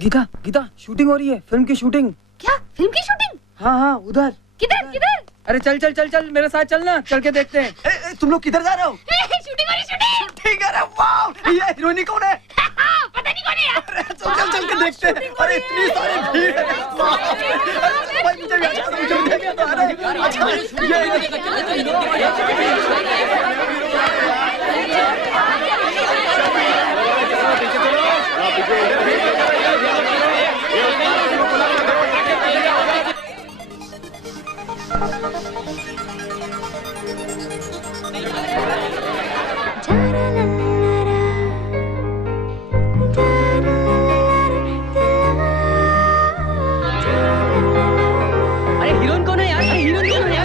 Gita Gita shooting हो रही है, फिल्म की शूटिंग। क्या फिल्म की शूटिंग? हाँ उधर। किधर किधर? अरे चल चल चल चल मेरे साथ चलना, चल के देखते हैं। तुम लोग किधर जा रहे हो? शूटिंग हो रही, शूटिंग। ठीक है, वाह, ये हीरोइनी कौन है? पता नहीं कौन है यार। चल चल के देखते हैं। अरे इतनी सारी भीड़ है। भाई मुझे भी अच्छा, मुझे भी देखना तो। अरे अच्छा अरे हीरोइन कौन है यार? अरे हीरोइन कौन है यार?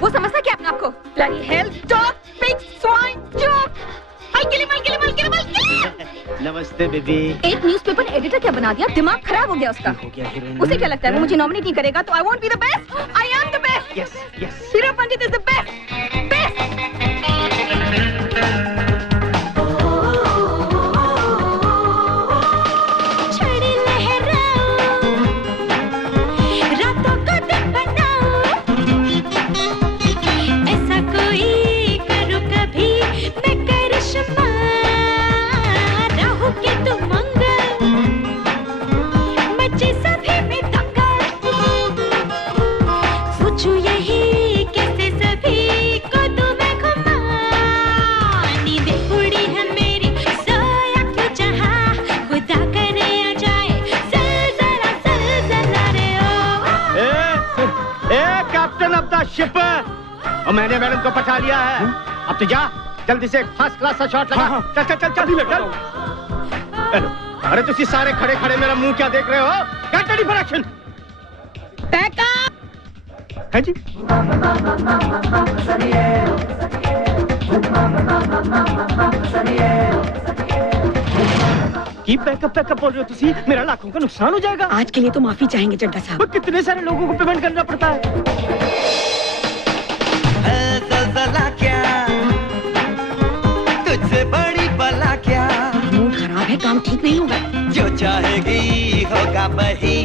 वो समझता क्या अपने आप को? Bloody hell, dog, pig, swine, joke! नमस्ते बेबी। एक न्यूज़पेपर एडिटर क्या बना दिया? दिमाग खराब हो गया उसका। हो गया हीरोइन। उसे क्या लगता है वो मुझे नॉमिनेट नहीं करेगा तो I won't be the best? I am the best. Yes, yes. Hero Pandit is the best. Ship और मैंने मैडम को पटा लिया है। अब तो जा जल्दी से फर्स्ट क्लास का शॉट लगा। चल चल चल चल चल। अरे तुसी सारे खड़े खड़े मेरा मुंह क्या देख रहे हो? Get ready for action. है जी? की बैकअप बोल रहे हो तुसी? मेरा लाखों का नुकसान हो जाएगा। आज के लिए तो माफी चाहेंगे चड्ढा साहब। कितने सारे लोगों को पेमेंट करना पड़ता है। क्या तुझसे बड़ी बला क्या? मूड खराब है, काम ठीक नहीं होगा। जो चाहेगी होगा वही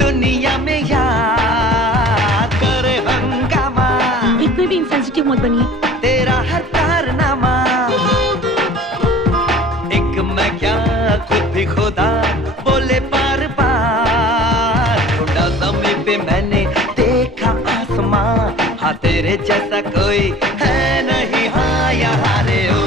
दुनिया में याद करे हंगामा। इतने भी इंसेंसिटिव मत बनिए। तेरा हर कारनामा एक मैं क्या खुद भी खुदा बोले बार बार। थोड़ा समय पे मैंने देखा आसमां, हाँ तेरे जैसा कोई है नहीं। हाँ यहाँ रे ओ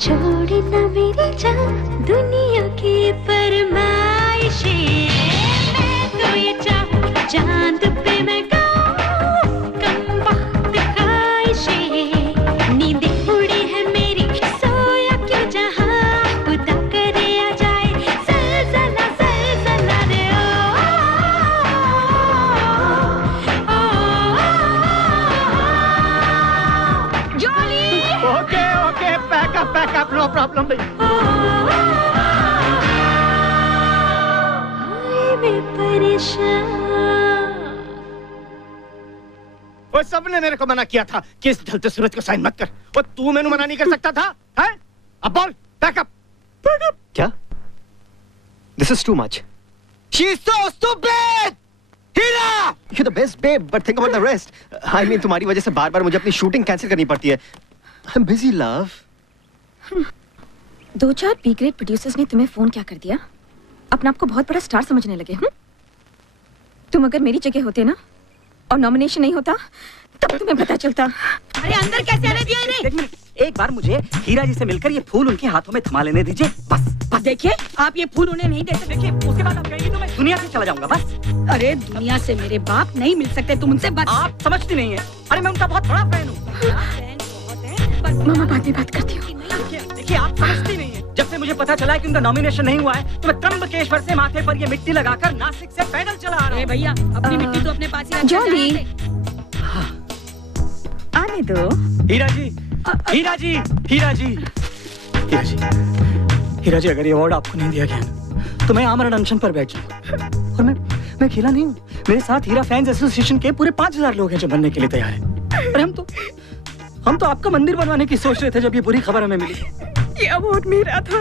छोड़ ना मेरी जान दुनिया की फरमाइशें। मैं तो ये चाहूं चांद पे मैं गाऊं कम वक्त ख्वाहिशें। नींद बैकअप, नो प्रॉब्लम भैया। मैं परेशान। वो सबने मेरे को मना किया था कि इस ढलते सूरज को साइन मत कर। वो तू मैंने मना नहीं कर सकता था, हैं? अब बोल, बैकअप, बैकअप। क्या? This is too much. She's so stupid! Heera! You're the best babe, but think about the rest. I mean, तुम्हारी वजह से बार-बार मुझे अपनी शूटिंग कैंसिल करनी पड़ती है. I'm busy, love. 2-4 B grade producers ने तुम्हें फोन क्या कर दिया? अपने आप को बहुत बड़ा स्टार समझने लगे। तुम अगर मेरी जगह होते ना और नॉमिनेशन नहीं होता तब तुम्हें पता चलता। अरे अंदर कैसे आने दिया इन्हें? एक बार मुझे हीरा जी से मिलकर ये फूल उनके हाथों में थमा लेने दीजिए, बस। देखिए, आप ये फूल उन्हें नहीं दे सकते। देखिए, उसके बाद आप कहेंगी तो मैं दुनिया से चला जाऊंगा, बस। अरे दुनिया से मेरे बाप नहीं मिल सकते, तुम उनसे बस। आप समझती नहीं है। अरे मैं उनका बहुत बड़ा फैन हूँ। मामा बाद में बात करती हूँ। देखिए, आप समझती नहीं है। जब से मुझे पता चला है कि उनका नॉमिनेशन नहीं हुआ है, तो मैं त्र्यंबकेश्वर से माथे पर ये मिट्टी लगाकर नासिक से पैदल चला आ रहा हूँ। भैया, अपनी मिट्टी तो अपने पास ही रख। जॉली, आने दो। हीरा जी, हीरा जी, हीरा जी, हीरा जी, हीरा जी, अगर ये अवार्ड आपको नहीं दिया गया तो मैं आमरण अनशन पर बैठ जाऊँ। और मैं अकेला नहीं हूँ, मेरे साथ हीरा फैंस एसोसिएशन के पूरे 5000 लोग हैं जो बनने के लिए तैयार हैं। और हम तो आपका मंदिर बनवाने की सोच रहे थे जब ये बुरी खबर हमें मिली। ये अवार्ड मेरा था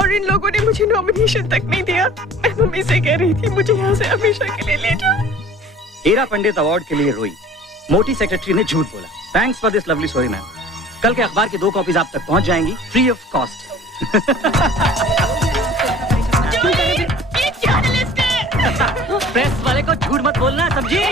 और इन लोगों ने मुझे नॉमिनेशन तक नहीं दिया। मैं मम्मी से कह रही थी मुझे यहाँ से हमेशा के लिए ले जाओ। हीरा पंडित अवार्ड के लिए रोई, मोटी सेक्रेटरी ने झूठ बोला। Thanks for this lovely story ma'am. कल के अखबार की 2 कॉपीज आप तक पहुंच जाएंगी फ्री ऑफ कॉस्ट। प्रेस वाले को झूठ मत बोलना, समझी?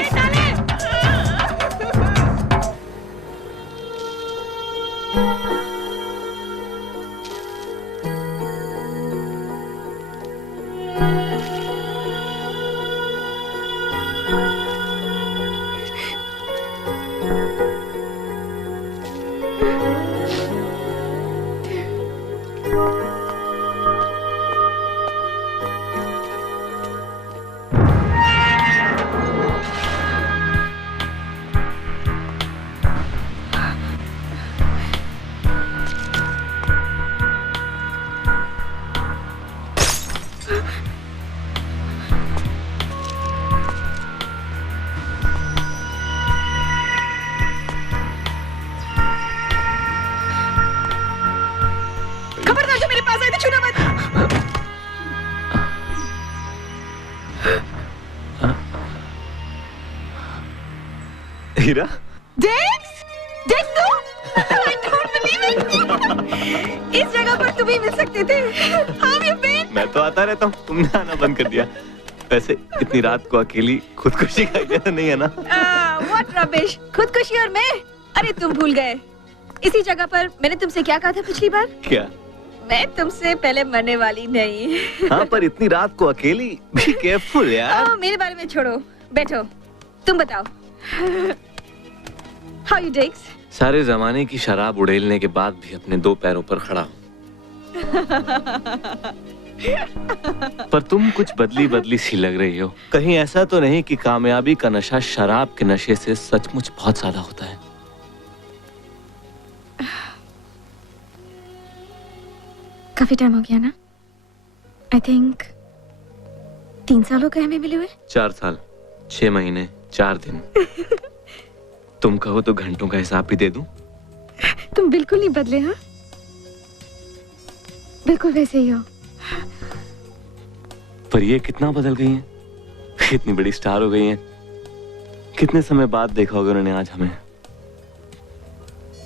हीरा? देख तू! I don't believe it! इस जगह पर तुम ही मिल सकते थे। How have you been? मैं तो आता रहता हूँ, तुमने आना बंद कर दिया। वैसे इतनी रात को अकेली खुदकुशी का इरादा नहीं है ना? What rubbish! खुदकुशी और मैं? अरे तुम भूल गए। इसी जगह पर मैंने तुमसे क्या कहा था पिछली बार? क्या? मैं तुमसे पहले मरने वाली नहीं। हाँ, पर इतनी रात को अकेली, be careful यार। मेरे बारे में छोड़ो, बैठो। तुम बताओ। How you Diggs? सारे जमाने की शराब उड़ेलने के बाद भी अपने 2 पैरों पर खड़ा हूँ। पर तुम कुछ बदली बदली सी लग रही हो। कहीं ऐसा तो नहीं कि कामयाबी का नशा शराब के नशे से सचमुच बहुत ज्यादा होता है? काफी टाइम हो गया ना? I think 3 साल हो गए हमें मिले हुए। 4 साल, 6 महीने, 4 दिन। तुम कहो तो घंटों का हिसाब भी दे दूं? तुम बिल्कुल नहीं बदले। हाँ, बिल्कुल वैसे ही हो। पर ये कितना बदल गई हैं, कितनी बड़ी स्टार हो गई हैं। कितने समय बाद देखा होगा उन्होंने आज हमें।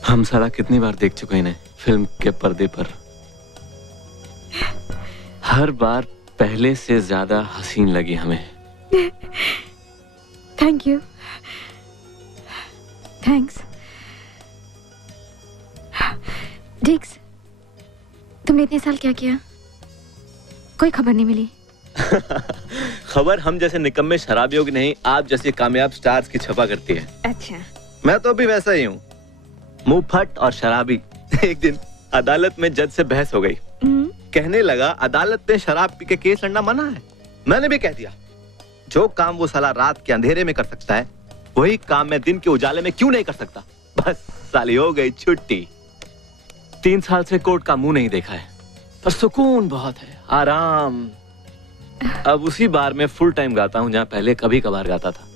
हम सारा कितनी बार देख चुके हैं इन्हें फिल्म के पर्दे पर। हर बार पहले से ज्यादा हसीन लगी हमें। Thank you. थैंक्स। डिग्स, तुमने इतने साल क्या किया? कोई खबर नहीं मिली। खबर हम जैसे निकम्मे शराबियों की नहीं, आप जैसे कामयाब स्टार्स की छपा करती है। अच्छा। मैं तो भी वैसा ही हूँ, मुंह फट और शराबी। एक दिन अदालत में जज से बहस हो गई। कहने लगा अदालत ने शराब पी के केस लड़ना मना है। मैंने भी कह दिया जो काम वो साला रात के अंधेरे में कर सकता है वही काम मैं दिन के उजाले में क्यों नहीं कर सकता। बस साली हो गई छुट्टी। 3 साल से कोर्ट का मुंह नहीं देखा है, पर सुकून बहुत है, आराम। अब उसी बार में फुल टाइम गाता हूँ जहाँ पहले कभी कभार गाता था।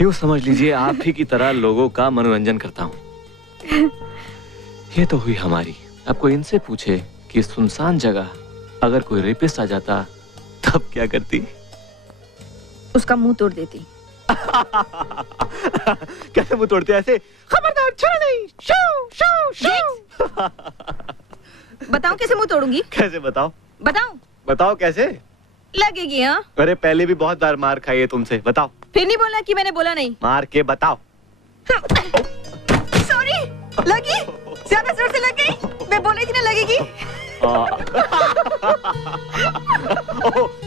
यूँ समझ लीजिए आप ही की तरह लोगों का मनोरंजन करता हूँ। ये तो हुई हमारी। अब कोई इनसे पूछे कि सुनसान जगह अगर कोई रेपिस्ट आ जाता तब क्या करती? उसका मुंह तोड़ देती। कैसे मुंह तोड़ते ऐसे? खबरदार छूना नहीं। शू शू शू। बताऊं कैसे मुंह तोड़ूंगी? कैसे बताओ? बताऊं? बताओ कैसे? लगेगी हाँ? अरे पहले भी बहुत बार मार खाई है तुमसे, बताओ। फिर नहीं बोलना कि मैंने बोला नहीं। मार के बताओ। सॉरी, लगी? ज्यादा जोर से लग गई? मैं बोली थी ना लगेगी।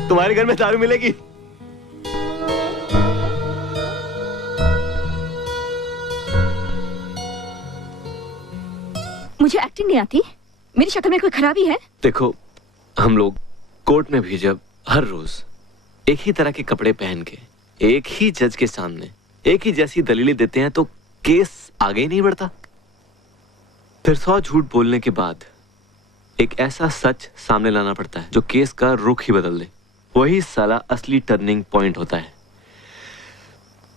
तुम्हारे घर में दारू मिलेगी? मुझे एक्टिंग नहीं आती। मेरी शक्ल में कोई खराबी है? देखो, हम लोग कोर्ट में भी जब हर रोज एक ही तरह के कपड़े पहन के एक ही जज के सामने एक ही जैसी दलीलें देते हैं तो केस आगे ही नहीं बढ़ता। फिर 100 झूठ बोलने के बाद एक ऐसा सच सामने लाना पड़ता है जो केस का रुख ही बदल दे। वही साला असली टर्निंग पॉइंट होता है।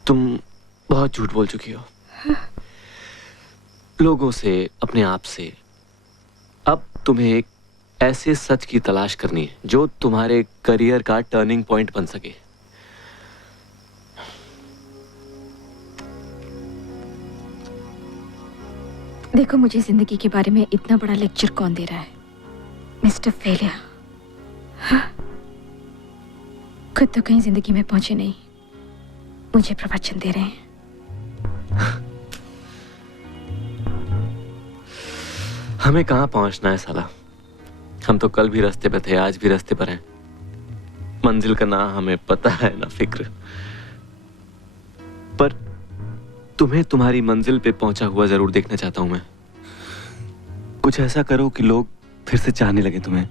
तुम बहुत झूठ बोल चुकी हो, लोगों से, अपने आप से। अब तुम्हें एक ऐसे सच की तलाश करनी है जो तुम्हारे करियर का टर्निंग पॉइंट बन सके। देखो, मुझे जिंदगी के बारे में इतना बड़ा लेक्चर कौन दे रहा है? Mister failure. खुद तो कहीं जिंदगी में पहुंचे नहीं, मुझे प्रवचन दे रहे हैं। हमें कहां पहुंचना है साला? हम तो कल भी रास्ते पे थे, आज भी रास्ते पर हैं। मंजिल का ना हमें पता है ना फिक्र। पर तुम्हें तुम्हारी मंजिल पे पहुंचा हुआ जरूर देखना चाहता हूं मैं। कुछ ऐसा करो कि लोग फिर से चाहने लगे तुम्हें,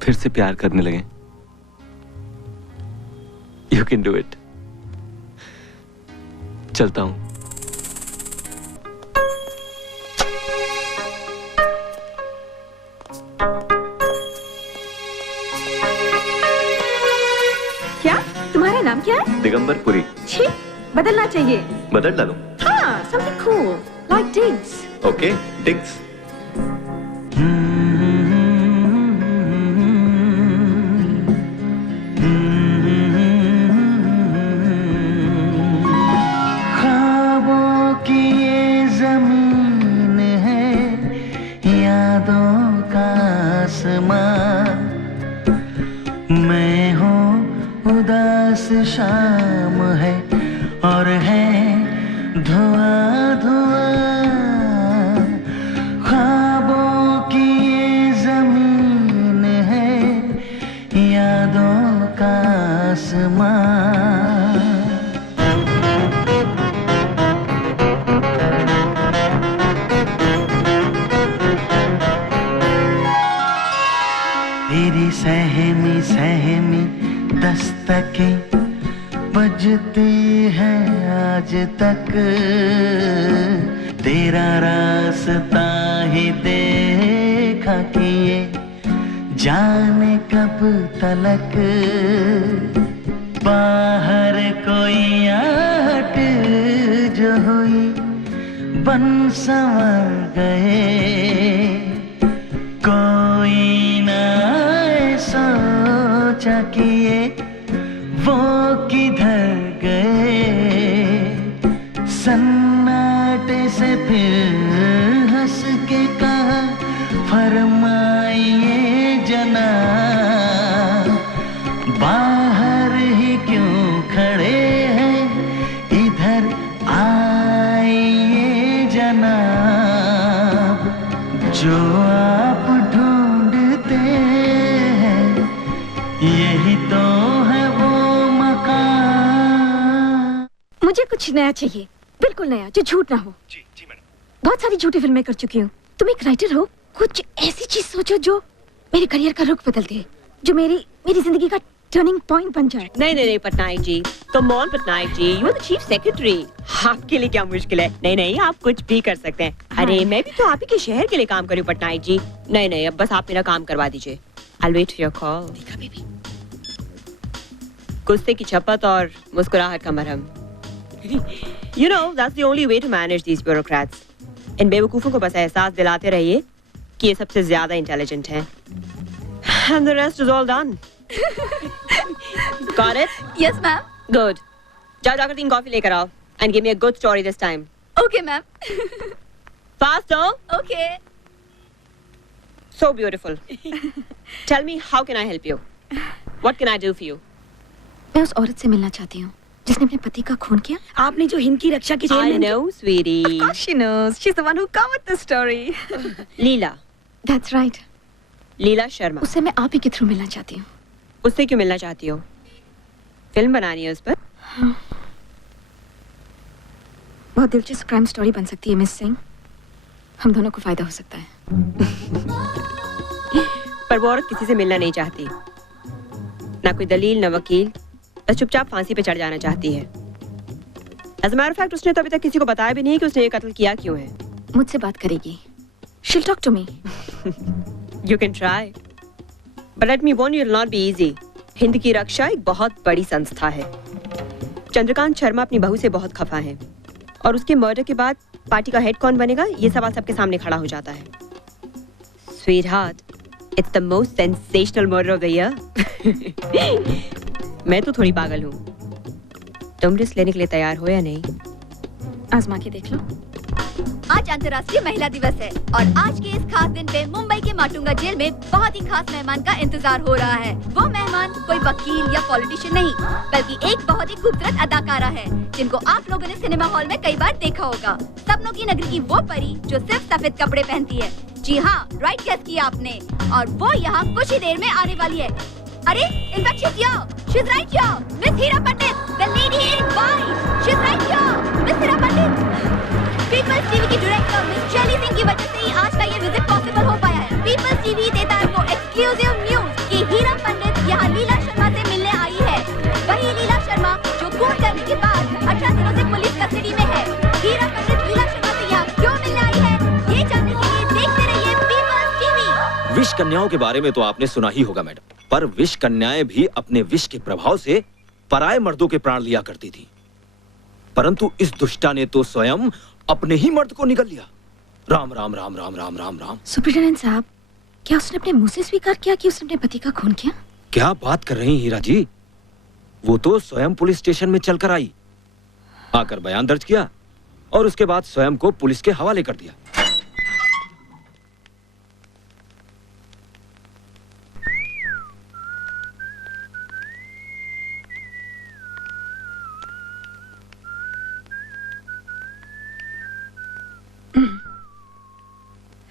फिर से प्यार करने लगे। You can do it. चलता हूं। क्या? तुम्हारा नाम क्या है? दिगंबर पुरी। छी, बदलना चाहिए। बदल डालो। हाँ, something cool, like Diggs. Okay, digs. ख्वाबों की ये जमीन है, यादों का आसमां। मैं हूँ उदास शाम है और है धुआं धुआं। ख्वाबों की ये जमीन है, यादों का आसमां। तेरी सहमी सहमी दस्तकें बजती है आज तक। तेरा रास्ता ही देखा कि ये जाने कब तलक। बाहर कोई आहट जो हुई, बन संवर गए। कोई ना सोचा कि ये वो किधर गए। सन्नाटे से फिर हंस के कहा, फरमाइए जनाब, बाहर ही क्यों खड़े हैं, इधर आइए जनाब। जो आप ढूंढते हैं, यही तो है वो मकान। मुझे कुछ नया चाहिए, बिल्कुल नया, जो झूठ ना हो। जी जी मैडम। बहुत सारी झूठी फिल्में कर चुकी हूँ। तुम एक राइटर हो, कुछ ऐसी चीज सोचो जो मेरे करियर का रुख बदल दे, जो मेरी जिंदगी का टर्निंग पॉइंट बन जाए। नहीं नहीं नहीं Patnaik ji, come on Patnaik ji, you are the chief secretary. आपके लिए क्या मुश्किल है? नहीं नहीं, आप कुछ भी कर सकते हैं। अरे मैं भी तो आप ही के शहर के लिए काम कर रही हूँ पटनायक जी। नहीं नहीं, अब बस आप मेरा काम करवा दीजिए। I'll wait for your call. देखा बेबी, गुस्से की छपत और मुस्कुराहट का मरहम। You know, that's the only way to manage these bureaucrats. इन बेवकूफों को बस एहसास दिलाते रहिए कि ये सबसे ज्यादा इंटेलिजेंट हैं। And the rest is all done. Got it? Yes, ma'am. Good. जाओ जाकर 3 कॉफी लेकर आओ and give me a good story this time. Okay, ma'am. Faster. Okay. So beautiful. Tell me, how can I help you? What can I do for you? मैं उस औरत से मिलना चाहती हूँ जिसने अपने पति का खून किया। आपने जो हिंद की रक्षा की I know, sweetie. Of course she knows. She's the one who covered the story. Leela. That's right. लीला शर्मा। उससे मैं आप ही के थ्रू मिलना चाहती हूँ। उससे क्यों मिलना चाहती हो? फिल्म बनानी है उस पर? बहुत दिलचस्प क्राइम स्टोरी बन सकती है मिस सिंह। हम दोनों को फायदा हो सकता है। पर वो औरत किसी से मिलना नहीं चाहती, ना कोई दलील, न वकील, बस चुपचाप फांसी पे चढ़ जाना चाहती है। As a matter of fact, उसने तो अभी तक किसी को बताया भी नहीं कि उसने ये कत्ल किया क्यों है। मुझसे बात करेगी। She'll talk to me. You can try, but let me warn you, it'll not be easy. Hind की रक्षा एक बहुत बड़ी संस्था है। चंद्रकांत शर्मा अपनी बहू से बहुत खफा है और उसके मर्डर के बाद पार्टी का हेड कौन बनेगा, ये सवाल सबके सामने खड़ा हो जाता है। Sweetheart, it's the most sensational murder of the year. मैं तो थोड़ी पागल हूँ। तुम रिस्क लेने के लिए तैयार हो या नहीं? आजमा के देख लो। आज अंतर्राष्ट्रीय महिला दिवस है और आज के इस खास दिन पे मुंबई के माटुंगा जेल में बहुत ही खास मेहमान का इंतजार हो रहा है। वो मेहमान कोई वकील या पॉलिटिशियन नहीं, बल्कि एक बहुत ही खूबसूरत अदाकारा है जिनको आप लोगों ने सिनेमा हॉल में कई बार देखा होगा। सपनों की नगरी की वो परी जो सिर्फ सफेद कपड़े पहनती है। जी हाँ, राइट गेस किया आपने, और वो यहाँ कुछ ही देर में आने वाली है। अरे in fact she's right here, Miss Heera Pandit, the lady in white. She's right here, Miss Heera Pandit. Peoples TV की डायरेक्टर मिस शैली सिंह की वजह से ही आज का ये विजिट पॉसिबल हो पाया है। पीपल्स टीवी देता है वो एक्सक्लूसिव न्यूज कि हीरा पंडित यहाँ लीला शर्मा से मिलने आई है। वही लीला शर्मा जो खून करने के बाद 18 दिनों से पुलिस कस्टडी में है। हीरा पंडित लीला शर्मा से यहाँ क्यों मिलने आई है, ये जानने के लिए देखते रहिए पीपल्स टीवी। विष कन्याओं के बारे में तो आपने सुना ही होगा मैडम, पर विष कन्याएं भी अपने विष के प्रभाव से पराये मर्दों के प्राण लिया करती थी, परंतु इस दुष्टा ने तो स्वयं अपने ही मर्द को निगल लिया। राम राम राम राम राम राम राम। सुप्रिटेंडेंट साहब, क्या उसने अपने मुंह से स्वीकार किया कि उसने अपने पति का खून किया? क्या बात कर रही हैं हीरा जी, वो तो स्वयं पुलिस स्टेशन में चलकर आई, आकर बयान दर्ज किया और उसके बाद स्वयं को पुलिस के हवाले कर दिया।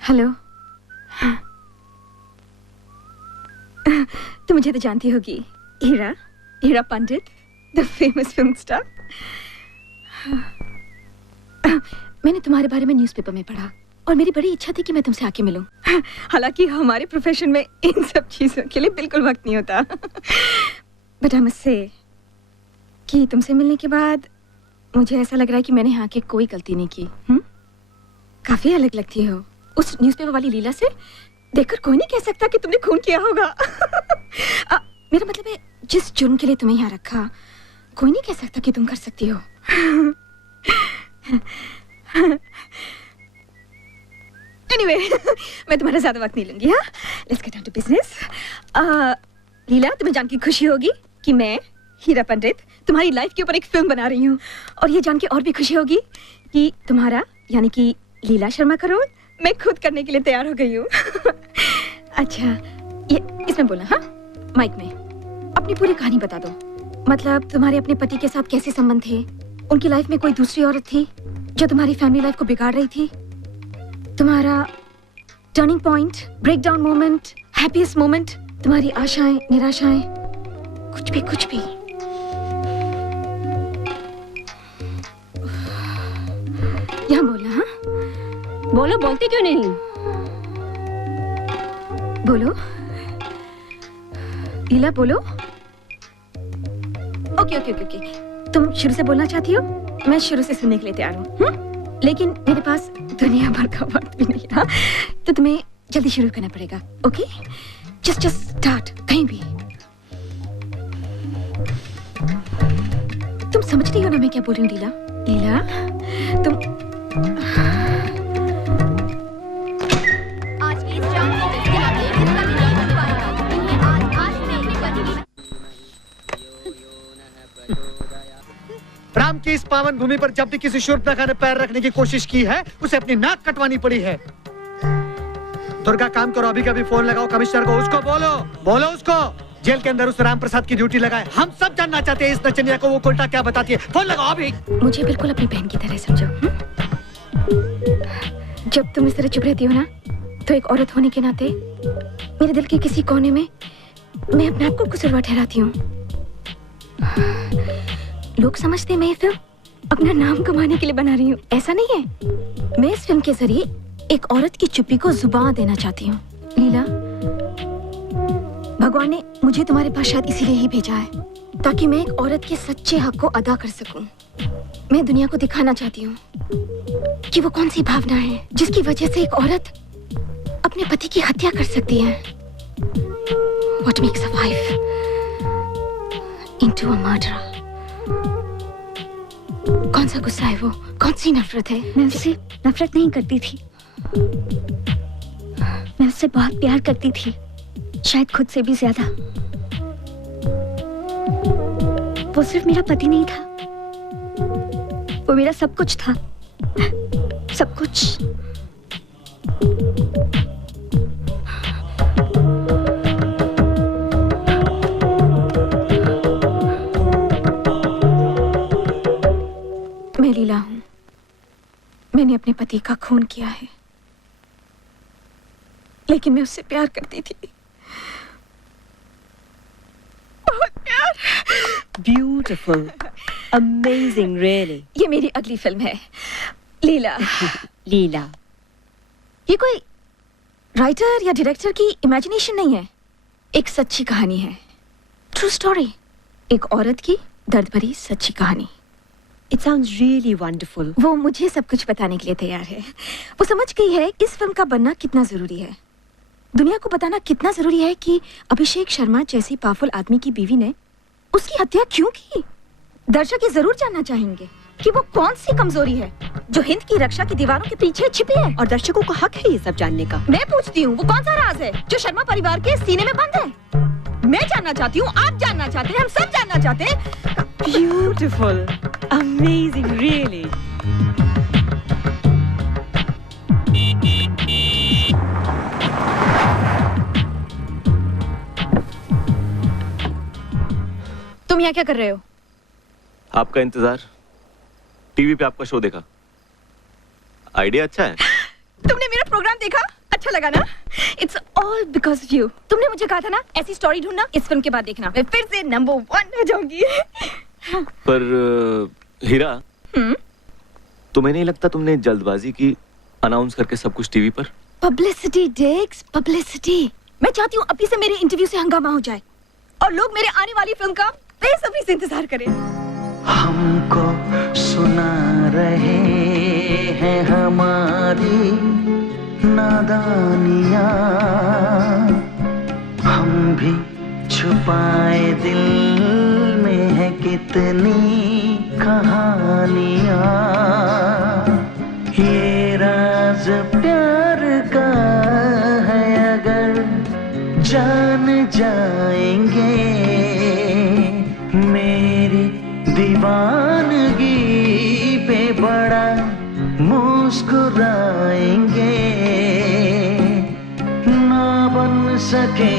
हेलो। तुम मुझे तो जानती होगी, हीरा पंडित, द फेमस फिल्म स्टार। मैंने तुम्हारे बारे में न्यूज़पेपर में पढ़ा और मेरी बड़ी इच्छा थी कि मैं तुमसे आके मिलूं। हालांकि हमारे प्रोफेशन में इन सब चीजों के लिए बिल्कुल वक्त नहीं होता। बट आई मस्ट से कि तुमसे मिलने के बाद मुझे ऐसा लग रहा है कि मैंने यहाँ के कोई गलती नहीं की। काफी अलग लगती हो उस न्यूज़पेपर वाली लीला से। देखकर कोई नहीं कह सकता कि तुमने खून किया होगा। मेरा मतलब है, जिस जुर्म के लिए तुम्हें यहाँ रखा, कोई नहीं कह सकता कि तुम कर सकती हो। Anyway, मैं तुम्हारा ज्यादा वक्त नहीं लूंगी। हाँ, let's get down to business. Leela, तुम्हें जान के खुशी होगी कि मैं हीरा पंडित तुम्हारी लाइफ के ऊपर एक फिल्म बना रही हूँ, और ये जान के और भी खुशी होगी कि तुम्हारा यानी कि लीला शर्मा का रोल मैं खुद करने के लिए तैयार हो गई हूँ। अच्छा, ये इसमें बोलना, हाँ, माइक में अपनी पूरी कहानी बता दो। मतलब तुम्हारे अपने पति के साथ कैसे संबंध थे, उनकी लाइफ में कोई दूसरी औरत थी जो तुम्हारी फैमिली लाइफ को बिगाड़ रही थी, तुम्हारा turning point, break down moment, happiest moment, तुम्हारी आशाएं, निराशाएं, कुछ भी। यहाँ बोलना, हाँ? बोलो, बोलते क्यों नहीं? बोलो लीला, बोलो। Okay okay okay okay. तुम शुरू से बोलना चाहती हो? मैं शुरू से सुनने के लिए तैयार हूँ। लेकिन मेरे पास दुनिया भर का वक्त भी नहीं रहा, तो तुम्हें जल्दी शुरू करना पड़ेगा। ओके, जस्ट स्टार्ट कहीं भी। तुम समझ रही हो ना मैं क्या बोल रही हूँ लीला? लीला, तुम आज की इस शाम को इसका भी नहीं बन पाएगा। इन्हें आज में ही बनेगी। राम की इस पावन भूमि पर जब भी किसी शूर्पणखा ने पैर रखने की कोशिश की है, उसे अपनी नाक कटवानी पड़ी है। दुर्गा, काम करो, अभी कभी फोन लगाओ कमिश्नर को, उसको बोलो उसको जेल के अंदर उस राम प्रसाद की ड्यूटी लगाए। हम सब जानना चाहते हैं इस नचनिया को वो उल्टा क्या बताती है। फोन लगाओ अभी। मुझे बिल्कुल अपनी बहन की तरह समझो। जब तुम इस तरह चुप रहती हो ना, तो एक औरत होने के नाते मेरे दिल के किसी कोने में मैं अपने आप को कसूरवार ठहराती हूँ। लोग समझते हैं मैं ये फिल्म अपना नाम कमाने के लिए बना रही हूँ। ऐसा नहीं है। मैं इस फिल्म के जरिए एक औरत की चुप्पी को जुबान देना चाहती हूँ। लीला, भगवान ने मुझे तुम्हारे पास शायद इसीलिए ही भेजा है, ताकि मैं एक औरत के सच्चे हक को अदा कर सकूं। मैं दुनिया को दिखाना चाहती हूँ कि वो कौन सी भावना है जिसकी वजह से एक औरत अपने पति की हत्या कर सकती है। What makes a wife into a murderer? कौन सा गुस्सा है वो? कौन सी नफरत है? मैं उससे नफरत नहीं करती थी, मैं उससे बहुत प्यार करती थी, शायद खुद से भी ज्यादा। वो सिर्फ मेरा पति नहीं था, वो मेरा सब कुछ था, सब कुछ। मैं लीला हूँ। मैंने अपने पति का खून किया है, लेकिन मैं उससे प्यार करती थी, बहुत प्यार। Beautiful, amazing, really. ये मेरी अगली फिल्म है, लीला। लीला। ये कोई राइटर या डायरेक्टर की इमेजिनेशन नहीं है, एक सच्ची कहानी है। ट्रू स्टोरी, एक औरत की दर्द भरी सच्ची कहानी। It sounds really wonderful. वो मुझे सब कुछ बताने के लिए तैयार है। वो समझ गई है इस फिल्म का बनना कितना जरूरी है। दुनिया को बताना कितना जरूरी है कि अभिषेक शर्मा जैसी पावरफुल आदमी की बीवी ने उसकी हत्या क्यों की। दर्शक ये जरूर जानना चाहेंगे कि वो कौन सी कमजोरी है जो हिंद की रक्षा की दीवारों के पीछे छिपी है। और दर्शकों को हक है ये सब जानने का। मैं पूछती हूँ, वो कौन सा राज है जो शर्मा परिवार के सीने में बंद है? मैं जानना चाहती हूँ, आप जानना चाहते हैं, हम सब जानना चाहते हैं। Beautiful, amazing, really. तुम यहाँ क्या कर रहे हो? आपका इंतजार। टीवी पे आपका शो देखा। आइडिया अच्छा है। तुमने मेरा प्रोग्राम देखा? अच्छा लगा ना? It's all because of you. तुमने मुझे कहा था ना ऐसी स्टोरी ढूंढना, इस फिल्म के बाद देखना मैं फिर से नंबर 1 हो जाऊंगी। पर हीरा, तुम्हें नहीं लगता तुमने जल्दबाजी की अनाउंस करके सब कुछ टीवी पर? पब्लिसिटी डिक्स, पब्लिसिटी। मैं चाहती हूँ अभी से मेरे इंटरव्यू से हंगामा हो जाए और लोग मेरे आने वाली फिल्म का बेसब्री से इंतजार करें। हमको सुना रहे हैं हमारी नादानियाँ, हम भी छुपाए दिल में है कितनी कहानियाँ। ये राज प्यार का है अगर जान जाएंगे, मेरी दीवानगी पे बड़ा मुस्कुराएंगे। ना बन सके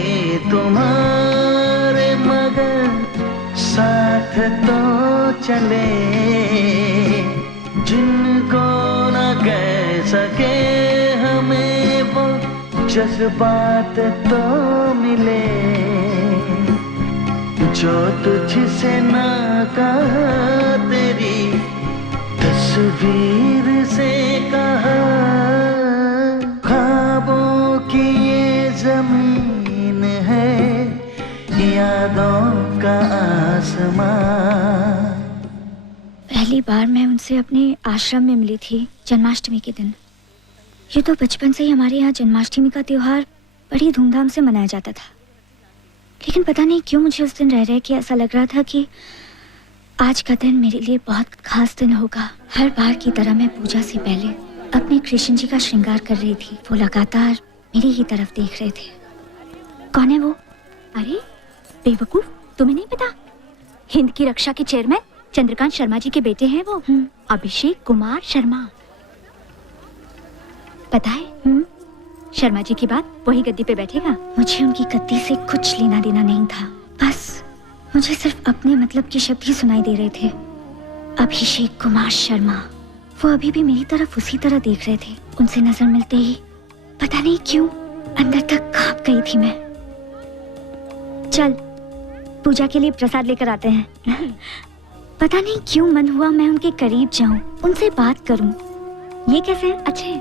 तुम्हारे मगर साथ तो चले, जिनको ना कह सके हमें वो जज्बात तो मिले, जो तुझसे ना कहा तेरी तस्वीर से कहा। ख्वाबों की ये जमीन है, यादों का आसमान, आसमां। पहली बार मैं उनसे अपने आश्रम में मिली थी जन्माष्टमी के दिन। ये तो बचपन से ही हमारे यहाँ जन्माष्टमी का त्योहार बड़ी धूमधाम से मनाया जाता था, लेकिन पता नहीं क्यों मुझे उस दिन रह रह के ऐसा लग रहा था कि आज का दिन मेरे लिए बहुत खास दिन होगा। हर बार की तरह मैं पूजा से पहले अपने कृष्ण जी का श्रृंगार कर रही थी। वो लगातार मेरी ही तरफ देख रहे थे। कौन है वो? अरे बेवकूफ, तुम्हें नहीं पता? हिंद की रक्षा के चेयरमैन चंद्रकांत शर्मा जी के बेटे हैं वो, अभिषेक कुमार शर्मा। पता है शर्मा जी के बाद वही गद्दी पे बैठेगा। मुझे उनकी गद्दी से कुछ लेना देना नहीं था, बस मुझे सिर्फ अपने मतलब के शब्द ही सुनाई दे रहे थे। अभिषेक कुमार शर्मा। वो अभी भी मेरी तरफ उसी तरह देख रहे थे। उनसे नजर मिलते ही पता नहीं क्यों अंदर तक कांप गई थी मैं। चल पूजा के लिए प्रसाद लेकर आते हैं। पता नहीं क्यों मन हुआ मैं उनके करीब जाऊं, उनसे बात करूं। ये कैसे? अच्छे।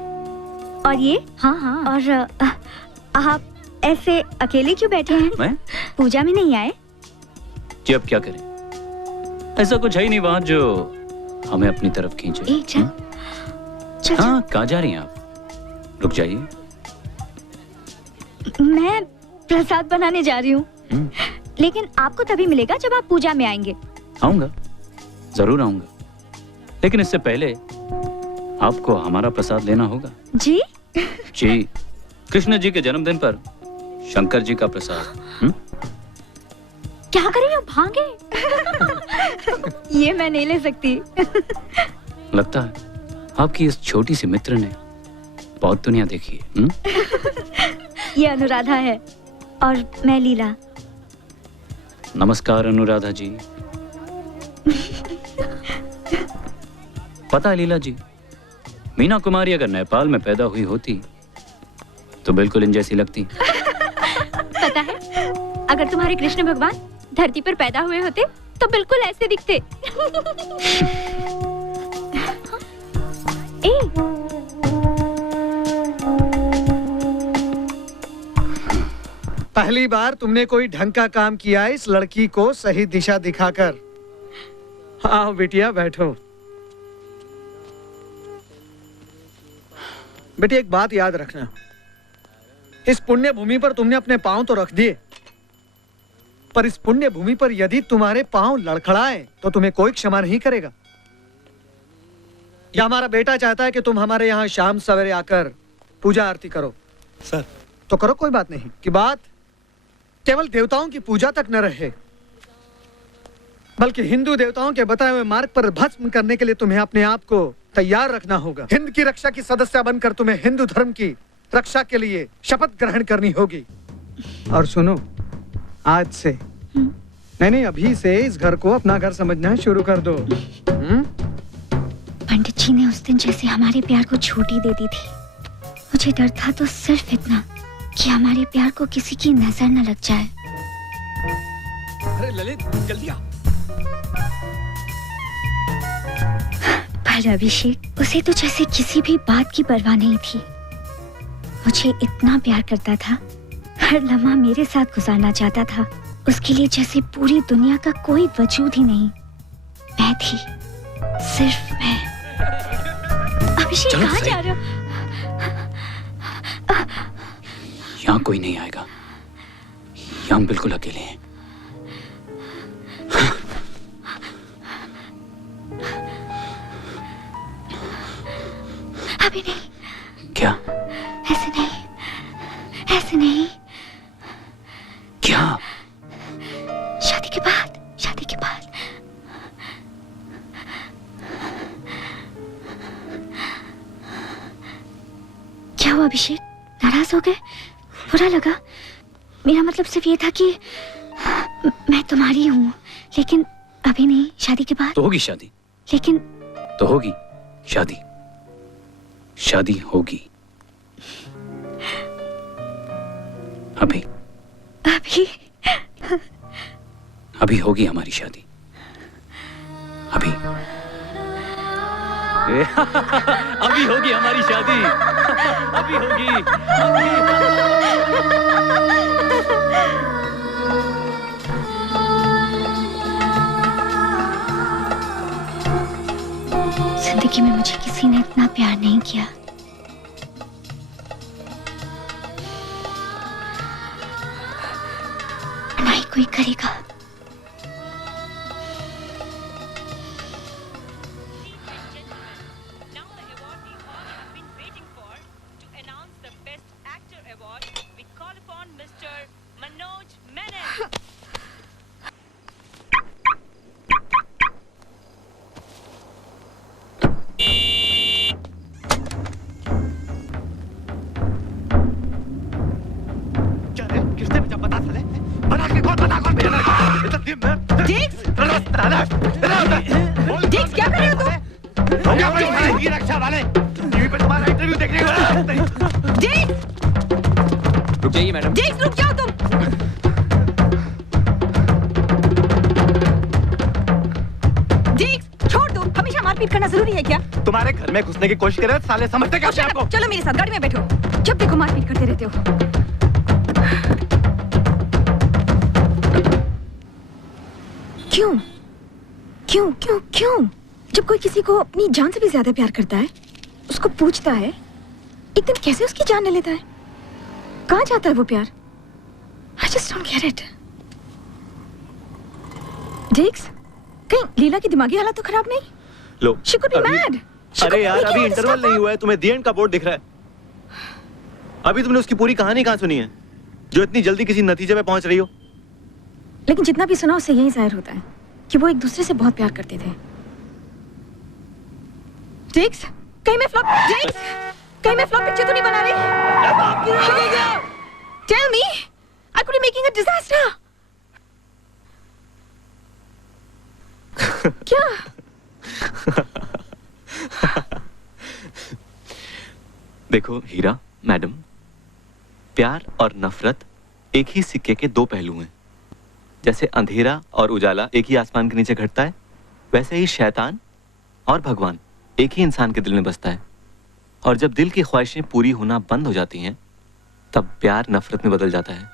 और ये? हाँ। और आप ऐसे अकेले क्यों बैठे हैं? मैं? पूजा में नहीं आए? जी अब क्या करें, ऐसा कुछ है ही नहीं वहाँ जो हमें अपनी तरफ खींचे। चल। हाँ, कहाँ जा रही हैं आप? रुक जाइए। मैं प्रसाद बनाने जा रही हूँ, लेकिन आपको तभी मिलेगा जब आप पूजा में आएंगे। आऊंगा, जरूर आऊंगा, लेकिन इससे पहले आपको हमारा प्रसाद लेना होगा। जी? जी, कृष्ण जी के जन्मदिन पर शंकर जी का प्रसाद। क्या कर रही हो? भांगे? ये मैं नहीं ले सकती। लगता है आपकी इस छोटी सी मित्र ने बहुत दुनिया देखी है। ये अनुराधा है और मैं लीला। नमस्कार अनुराधा जी। पता है लीला जी, मीना कुमारी अगर नेपाल में पैदा हुई होती तो बिल्कुल इन जैसी लगती। पता है, अगर तुम्हारे कृष्ण भगवान धरती पर पैदा हुए होते तो बिल्कुल ऐसे दिखते। पहली बार तुमने कोई ढंग का काम किया इस लड़की को सही दिशा दिखाकर। हाँ बिटिया बैठो। बेटी एक बात याद रखना, इस पुण्य भूमि पर तुमने अपने पांव तो रख दिए, पर इस पुण्य भूमि पर यदि तुम्हारे पांव लड़खड़ाए तो तुम्हें कोई क्षमा नहीं करेगा। या हमारा बेटा चाहता है कि तुम हमारे यहाँ शाम सवेरे आकर पूजा आरती करो। सर तो करो, कोई बात नहीं। कि बात केवल देवताओं की पूजा तक न रहे, बल्कि हिंदू देवताओं के बताए हुए मार्ग पर भस्म करने के लिए तुम्हें अपने आप को तैयार रखना होगा। हिंद की रक्षा की सदस्य बनकर तुम्हें हिंदू धर्म की रक्षा के लिए शपथ ग्रहण करनी होगी। और सुनो, आज से नहीं अभी से इस घर को अपना घर समझना शुरू कर दो। पंडित जी ने उस दिन जैसे हमारे प्यार को छूटी दे दी थी, मुझे डर था तो सिर्फ इतना कि हमारे प्यार को किसी की नजर न लग जाए। अरे ललित जल्दी आ। पर अभिषेक, उसे तो जैसे किसी भी बात की परवाह नहीं थी। मुझे इतना प्यार करता था, हर लम्हा मेरे साथ गुजारना चाहता था। उसके लिए जैसे पूरी दुनिया का कोई वजूद ही नहीं। मैं थी, सिर्फ मैं। अभिषेक कहाँ जा रहे हो? यहाँ कोई नहीं आएगा, यहाँ हम बिल्कुल अकेले हैं। अभी नहीं। क्या? ऐसे नहीं, ऐसे नहीं। क्या? शादी के बाद, शादी के बाद। क्या हुआ अभिषेक? नाराज हो गए? बुरा लगा? मेरा मतलब सिर्फ ये था कि मैं तुम्हारी हूँ, लेकिन अभी नहीं, शादी के बाद। तो होगी शादी। लेकिन तो होगी शादी, शादी होगी। अभी अभी अभी होगी हमारी शादी। अभी अभी होगी हमारी शादी। अभी होगी। जिंदगी में मुझे किसी ने इतना प्यार नहीं किया। ना ही कोई करेगा। डिक्स, क्या कर रहे हो तुम? रक्षा वाले टीवी पे तुम्हारा इंटरव्यू देखने को। डिक्स! रुक जाइए मैडम। डिक्स, रुक जाओ तुम। डिक्स, छोड़ दो। हमेशा मारपीट करना जरूरी है क्या? तुम्हारे घर में घुसने की कोशिश करे साले, समझते क्या अपने आप को? चलो मेरे साथ गाड़ी में बैठो। जब देखो मारपीट करते रहते हो। क्यों? क्यों क्यों क्यों? जब कोई किसी को अपनी जान से भी ज्यादा प्यार करता है, उसको पूछता है, एक दिन कैसे उसकी जान ले लेता है? कहाँ जाता है वो प्यार? I just don't get it. डिक्स, कहीं लीला की दिमागी हालत तो खराब नहीं? लो, She could be mad. अरे यार, अभी इंटरवल नहीं हुआ है, तुम्हें दी एंड का बोर्ड दिख रहा है। अभी तुमने उसकी पूरी कहानी कहाँ सुनी है, जो इतनी जल्दी किसी नतीजे पे पहुंच रही हो? लेकिन जितना भी सुना उससे यही जाहिर होता है कि वो एक दूसरे से बहुत प्यार करते थे। डिक्स, कहीं मैं फ्लॉप पिक्चर तो नहीं बना रही? Tell me, I could be making a disaster. क्या? देखो हीरा मैडम, प्यार और नफरत एक ही सिक्के के दो पहलू हैं। जैसे अंधेरा और उजाला एक ही आसमान के नीचे घटता है, वैसे ही शैतान और भगवान एक ही इंसान के दिल में बसता है। और जब दिल की ख्वाहिशें पूरी होना बंद हो जाती हैं, तब प्यार नफरत में बदल जाता है।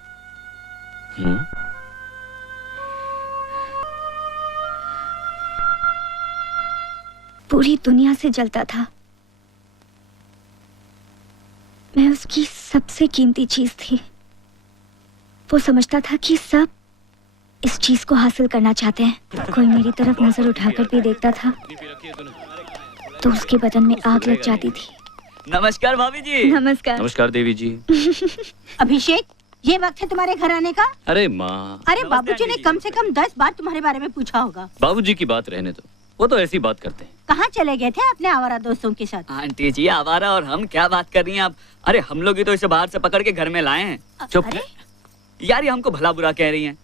पूरी दुनिया से जलता था। मैं उसकी सबसे कीमती चीज थी। वो समझता था कि सब इस चीज को हासिल करना चाहते हैं। कोई मेरी तरफ नजर उठाकर भी देखता था तो उसके बदन में आग लग जाती थी। नमस्कार भाभी जी। नमस्कार। नमस्कार देवी जी। अभिषेक, ये वक्त है तुम्हारे घर आने का? अरे माँ। अरे बाबूजी ने कम से कम 10 बार तुम्हारे बारे में पूछा होगा। बाबूजी की बात रहने दो, वो तो ऐसी बात करते हैं। कहाँ चले गए थे अपने आवारा दोस्तों के साथ? आंटी जी, आवारा और हम क्या बात कर रही हैं आप? अरे हम लोग ही तो इसे बाहर से पकड़ के घर में लाए हैं। चुप यार, ये हमको भला बुरा कह रही हैं।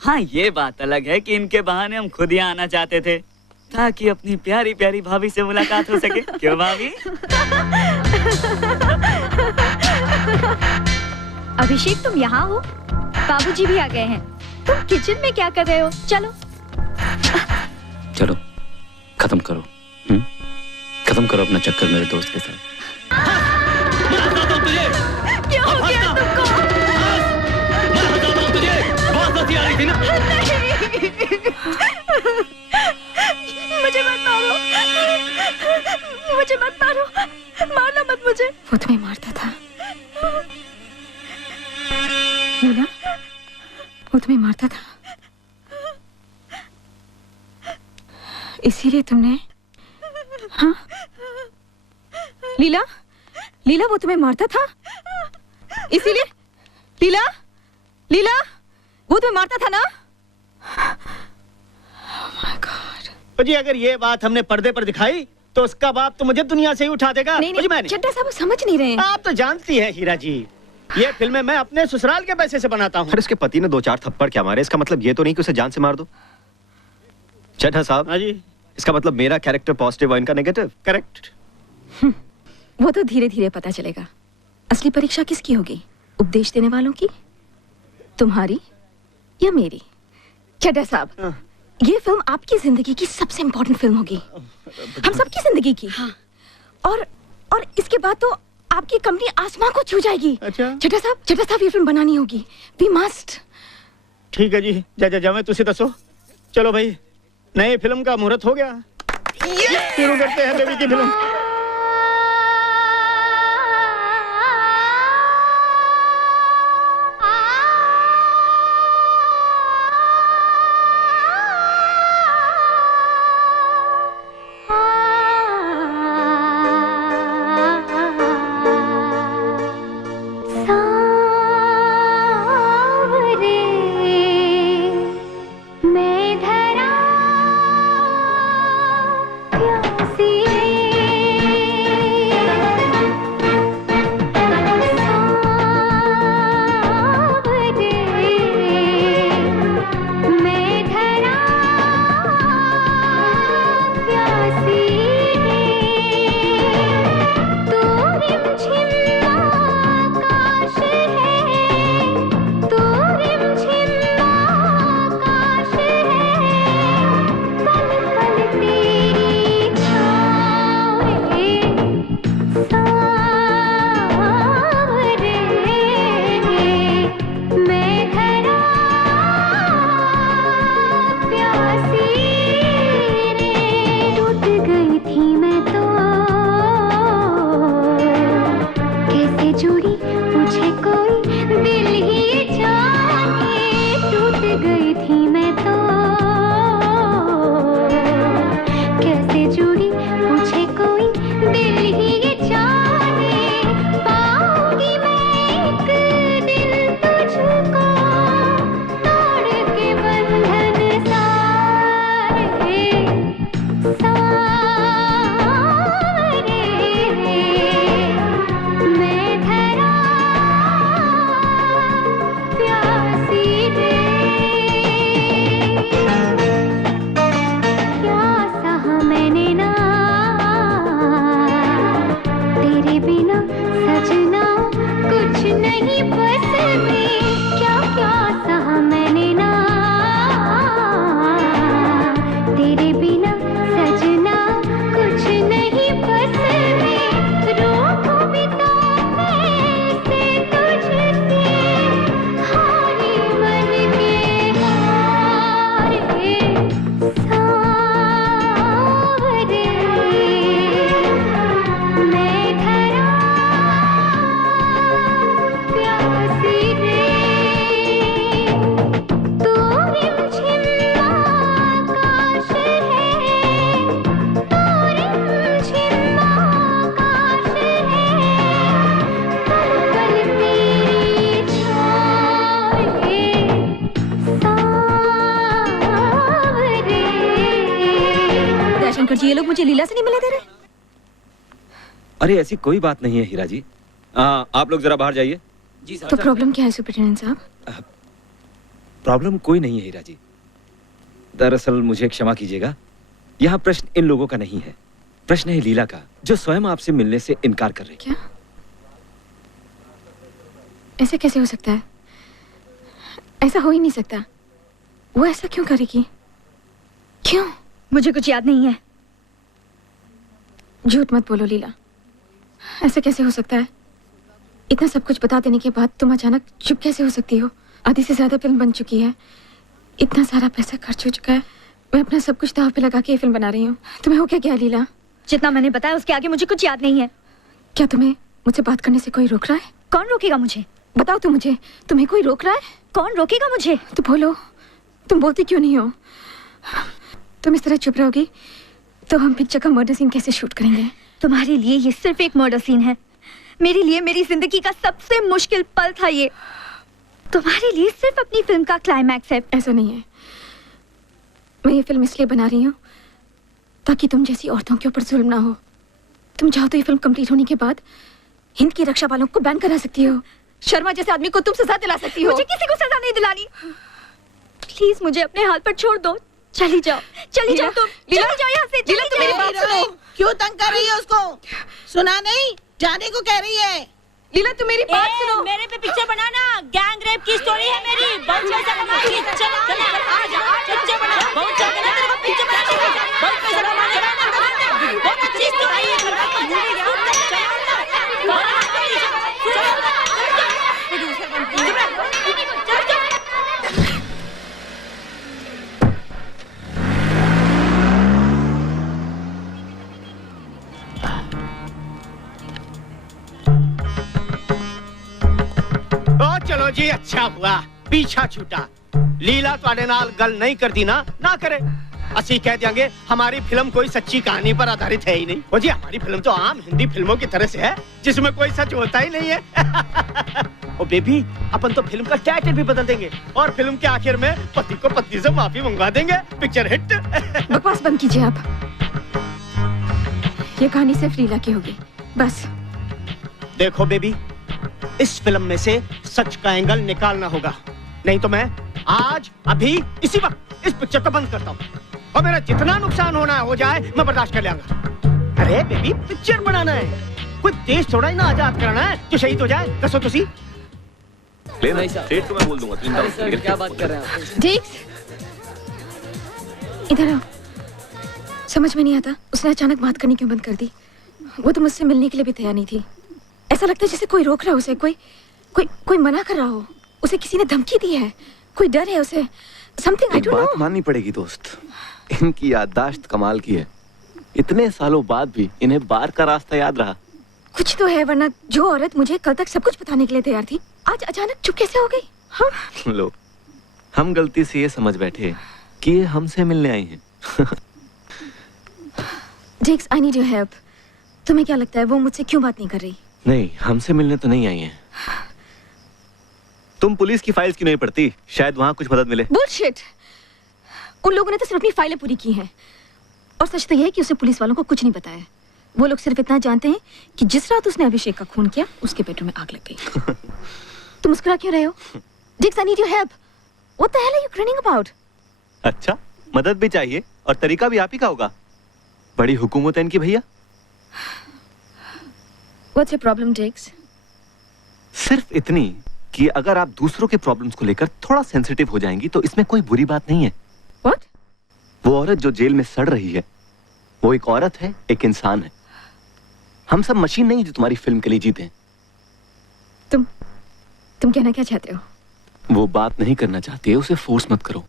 हाँ, ये बात अलग है कि इनके बहाने हम खुद यहाँ आना चाहते थे ताकि अपनी प्यारी प्यारी भाभी से मुलाकात हो सके। क्यों भाभी? अभिषेक, तुम यहाँ हो? बाबूजी भी आ गए हैं। तुम किचन में क्या कर रहे हो? चलो चलो खत्म करो। खत्म करो अपना चक्कर मेरे दोस्त के साथ। क्या हो गया तुमको? मुझे मत मारो, मुझे मत मारो, मारना मत मुझे। वो तुम्हें मारता था लीला, वो तुम्हें मारता था, इसीलिए तुमने। हाँ लीला, लीला वो तुम्हें मारता था इसीलिए। लीला, लीला वो तुम्हें मारता था ना? जी अगर ये बात हमने पर्दे पर दिखाई तो उसका बाप तो मुझे दुनिया से ही उठा देगा। नहीं, चड्डा साहब समझ नहीं रहे हैं। आप तो जानती है हीरा जी, ये फिल्में मैं अपने ससुराल के पैसे से बनाता हूँ। अरे उसके पति ने 2-4 थप्पड़ क्या मारे, इसका मतलब ये तो नहीं कि उसे जान से मार दो। चड्ढा साहब। हाँ जी। इसका मतलब मेरा कैरेक्टर पॉजिटिव और इनका नेगेटिव। करेक्ट। वो तो धीरे धीरे पता चलेगा। असली परीक्षा किसकी होगी? उपदेश देने वालों की, तुम्हारी या मेरी? चड्डा साहब, ये फिल्म आपकी जिंदगी की सबसे इम्पोर्टेंट फिल्म होगी, हम सबकी जिंदगी की। हाँ। और इसके बाद तो आपकी कंपनी आसमां को छू जाएगी। अच्छा। चड्डा साहब ये फिल्म बनानी होगी। We must. ठीक है जी, जा मैं तुझे दसो। चलो भाई, नई फिल्म का मुहूर्त हो गया। शुरू करते हैं बेबी की फिल्म। ये लोग मुझे लीला से नहीं मिले दे रहे। अरे ऐसी कोई बात नहीं है हीरा जी। आप लोग जरा बाहर जाइए। जी सर। तो प्रॉब्लम क्या है सुपरिटेंडेंट साहब? प्रॉब्लम कोई नहीं है हीरा जी। दरअसल मुझे क्षमा कीजिएगा, यहाँ प्रश्न इन लोगों का नहीं है, प्रश्न है लीला का, जो स्वयं आपसे मिलने से इनकार कर रही है। क्या? ऐसे कैसे हो सकता है? ऐसा हो ही नहीं सकता। वो ऐसा क्यों करेगी? क्यों? मुझे कुछ याद नहीं है। झूठ मत बोलो लीला, ऐसा कैसे हो सकता है? इतना सब कुछ बता देने के बाद तुम अचानक चुप कैसे हो सकती हो? आधी से ज्यादा फिल्म बन चुकी है, इतना सारा पैसा खर्च हो चुका है, मैं अपना सब कुछ दांव पे लगा के ये फिल्म बना रही हूँ। तुम्हें हो क्या लीला? जितना मैंने बताया उसके आगे मुझे कुछ याद नहीं है। क्या तुम्हें मुझसे बात करने से कोई रोक रहा है? कौन रोकेगा मुझे? बताओ तुम मुझे, तुम्हें कोई रोक रहा है? कौन रोकेगा मुझे? तो बोलो, तुम बोलती क्यों नहीं हो? तुम इस तरह चुप रहोगी तो हम पिक्चर का मर्डर सीन कैसे शूट करेंगे? तुम्हारे लिए ये सिर्फ एक मर्डर सीन है, मेरे लिए मेरी जिंदगी का सबसे मुश्किल पल था ये। तुम्हारे लिए सिर्फ अपनी फिल्म का क्लाइमैक्स है। ऐसा नहीं है, मैं ये फिल्म इसलिए बना रही हूँ ताकि तुम जैसी औरतों के ऊपर जुल्म ना हो। तुम चाहो तो ये फिल्म कंप्लीट होने के बाद हिंद की रक्षा वालों को बैन करा सकती हो, शर्मा जैसे आदमी को तुम सजा दिला सकती हो। मुझे किसी को सजा नहीं दिलानी। प्लीज मुझे अपने हाल पर छोड़ दो, चली जाओ, चली जाओ तुम, चली जाओ यहाँ से, चली जाओ। मेरी बात सुनो, क्यों तंग कर रही है उसको? सुना नहीं, जाने को कह रही है। लीला तुम मेरी बात सुनो। मेरे पे पिक्चर बनाना, गैंग रेप की स्टोरी है मेरी, बहुत पैसा कमाएगी। चल चल आ जा, पिक्चर बना, बहुत ज्यादा ना तेरे को पिक्चर बनाना, बहुत पैसा कमाएगा, बहुत अच्छी स्टोरी है। चलो जी अच्छा हुआ पीछा छूटा लीला ਤੁਹਾਡੇ ਨਾਲ ਗੱਲ नहीं कर दी ना करे ਅਸੀਂ कह देंगे हमारी फिल्म कोई सच्ची कहानी पर आधारित है ही नहीं वो जी हमारी फिल्म तो आम हिंदी फिल्मों की तरह से है जिसमें कोई सच होता ही नहीं है ओ बेबी अपन तो फिल्म का टाइटल भी बदल देंगे और फिल्म के आखिर में पति को पत्नी से माफी मंगवा देंगे पिक्चर हिट बकवास बंद कीजिए आप ये कहानी सिर्फ लीला की होगी बस देखो बेबी इस फिल्म में से सच का एंगल निकालना होगा नहीं तो मैं आज अभी इसी वक्त इस पिक्चर को बंद करता हूँ और मेरा जितना नुकसान होना हो जाए मैं बर्दाश्त कर लूंगा अरे बेबी पिक्चर बनाना है कोई देश थोड़ा ही ना आजाद कराना है जो शहीद हो जाए कसो तुसी लेना सेठ को मैं बोल दूंगा क्या बात कर रहे हैं आप ठीक इधर आओ समझ में नहीं आता उसने अचानक बात करनी क्यों बंद कर दी वो तो मुझसे मिलने के लिए भी तैयार नहीं थी ऐसा लगता है जैसे कोई रोक रहा है उसे कोई मना कर रहा हो उसे किसी ने धमकी दी है कोई डर है उसे समथिंग आई डोंट नो बात माननी पड़ेगी दोस्त इनकी याददाश्त कमाल की है इतने सालों बाद भी इन्हें बार का रास्ता याद रहा कुछ तो है वरना जो औरत मुझे कल तक सब कुछ बताने के लिए तैयार थी आज अचानक चुप कैसे हो गई हाँ? लो हम गलती से ये समझ बैठे कि ये हमसे मिलने आई हैं जेक्स आई नीड योर हेल्प तुम्हें क्या लगता है वो मुझसे क्यों बात नहीं कर रही नहीं हमसे मिलने तो नहीं आई हैं तुम पुलिस की फाइल्स क्यों नहीं पढ़ती शायद वहां कुछ मदद मिले बुलशिट उन लोगों ने तो सिर्फ अपनी फाइलें पूरी की हैं और सच तो यह है कि उसे पुलिस वालों को कुछ नहीं बताया वो लोग सिर्फ इतना जानते हैं कि जिस रात उसने अभिषेक का खून किया उसके बेडरूम में आग लग गई तुम मुस्कुरा क्यों रहे हो Jax I need your help what the hell are you grinning about अच्छा मदद भी चाहिए और तरीका भी आप ही का होगा बड़ी हुकूमत है इनकी भैया व्हाट्स योर प्रॉब्लम जेक्स सिर्फ इतनी कि अगर आप दूसरों के प्रॉब्लम्स को लेकर थोड़ा सेंसिटिव हो जाएंगी तो इसमें कोई बुरी बात नहीं है What? वो औरत जो जेल में सड़ रही है वो एक औरत है एक इंसान है हम सब मशीन नहीं जो तुम्हारी फिल्म के लिए जीते हैं तुम कहना क्या चाहते हो वो बात नहीं करना चाहती है उसे फोर्स मत करो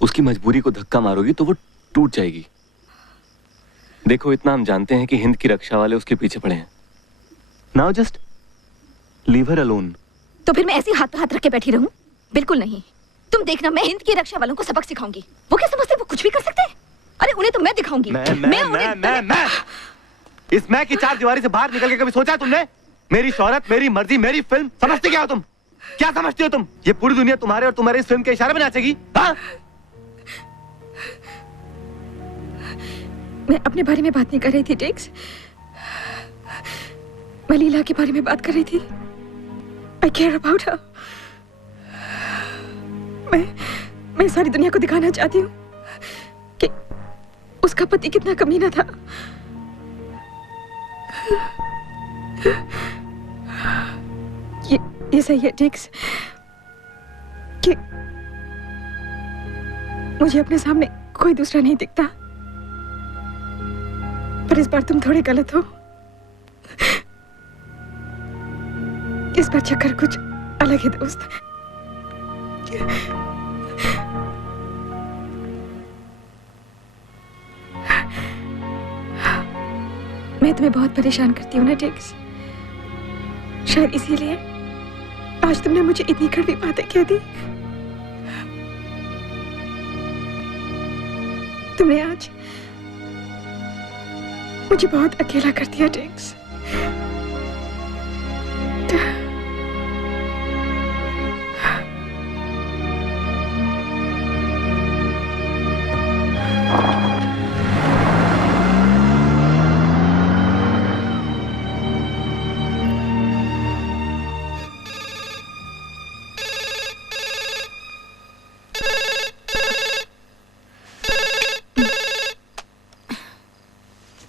उसकी मजबूरी को धक्का मारोगी तो वो टूट जाएगी देखो इतना हम जानते हैं कि हिंद की रक्षा वाले उसके पीछे पड़े हैं now just leave her alone तो फिर मैं ऐसी हाथ हाथ रख के बैठी रहूं बिल्कुल नहीं तुम देखना मैं हिंद की रक्षा वालों को सबक सिखाऊंगी वो क्या समझते वो कुछ भी कर सकते हैं अरे उन्हें तो मैं दिखाऊंगी मैं इस मैं की चार दीवारी से बाहर निकल के कभी सोचा तुमने मेरी शोहरत मेरी मर्जी मेरी फिल्म समझते क्या हो तुम क्या समझते हो तुम ये पूरी दुनिया तुम्हारे और तुम्हारे इस फिल्म के इशारे में नाचेगी हाँ? मैं अपने बारे में बात नहीं कर रही थी टेक्स मैं लीला के बारे में बात कर रही थी आई केयर अबाउट हर मैं सारी दुनिया को दिखाना चाहती हूँ कि उसका पति कितना कमीना था ये सही है टेक्स कि मुझे अपने सामने कोई दूसरा नहीं दिखता पर इस बार तुम थोड़े गलत हो इस बार चक्कर कुछ अलग है दोस्त मैं तुम्हें बहुत परेशान करती हूँ ना टेक्स शायद इसीलिए आज तुमने मुझे इतनी कड़वी बातें कह दी तुमने आज मुझे बहुत अकेला कर दिया टेक्स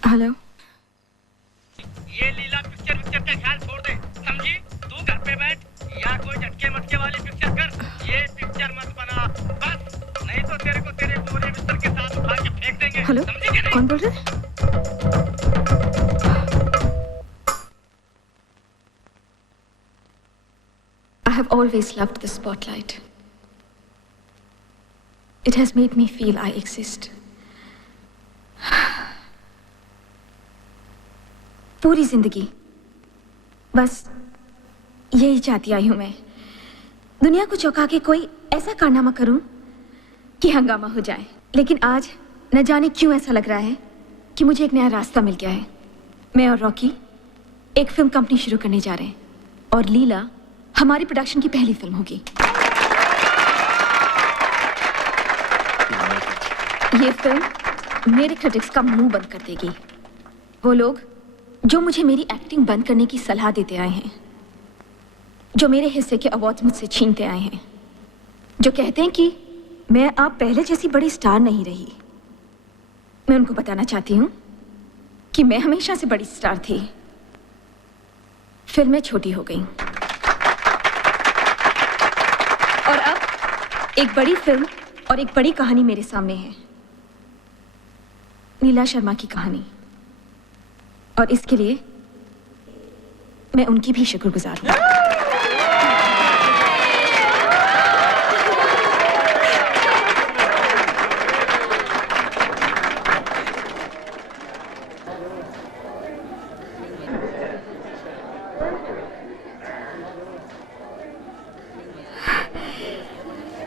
हेलो ये लीला पिक्चर का ख्याल छोड़ दे समझी तू घर पे बैठ या कोई झटके मटके वाली पिक्चर कर ये पिक्चर मत बना बस नहीं तो तेरे को तेरे पूरे बिस्तर के साथ उठा के फेंक देंगे हेलो समझी क्या कौन बोल रहे हैं I have always loved the spotlight. It has made me feel I exist. पूरी जिंदगी बस यही चाहती आई हूं मैं, दुनिया को चौंका के कोई ऐसा कारनामा करूं कि हंगामा हो जाए। लेकिन आज न जाने क्यों ऐसा लग रहा है कि मुझे एक नया रास्ता मिल गया है। मैं और रॉकी एक फिल्म कंपनी शुरू करने जा रहे हैं और लीला हमारी प्रोडक्शन की पहली फिल्म होगी। ये फिल्म मेरे क्रिटिक्स का मुंह बंद कर देगी। वो लोग जो मुझे मेरी एक्टिंग बंद करने की सलाह देते आए हैं, जो मेरे हिस्से के अवार्ड्स मुझसे छीनते आए हैं, जो कहते हैं कि मैं अब पहले जैसी बड़ी स्टार नहीं रही, मैं उनको बताना चाहती हूँ कि मैं हमेशा से बड़ी स्टार थी, फिल्में छोटी हो गईं। और अब एक बड़ी फिल्म और एक बड़ी कहानी मेरे सामने है, लीला शर्मा की कहानी। और इसके लिए मैं उनकी भी शुक्रगुजार हूँ।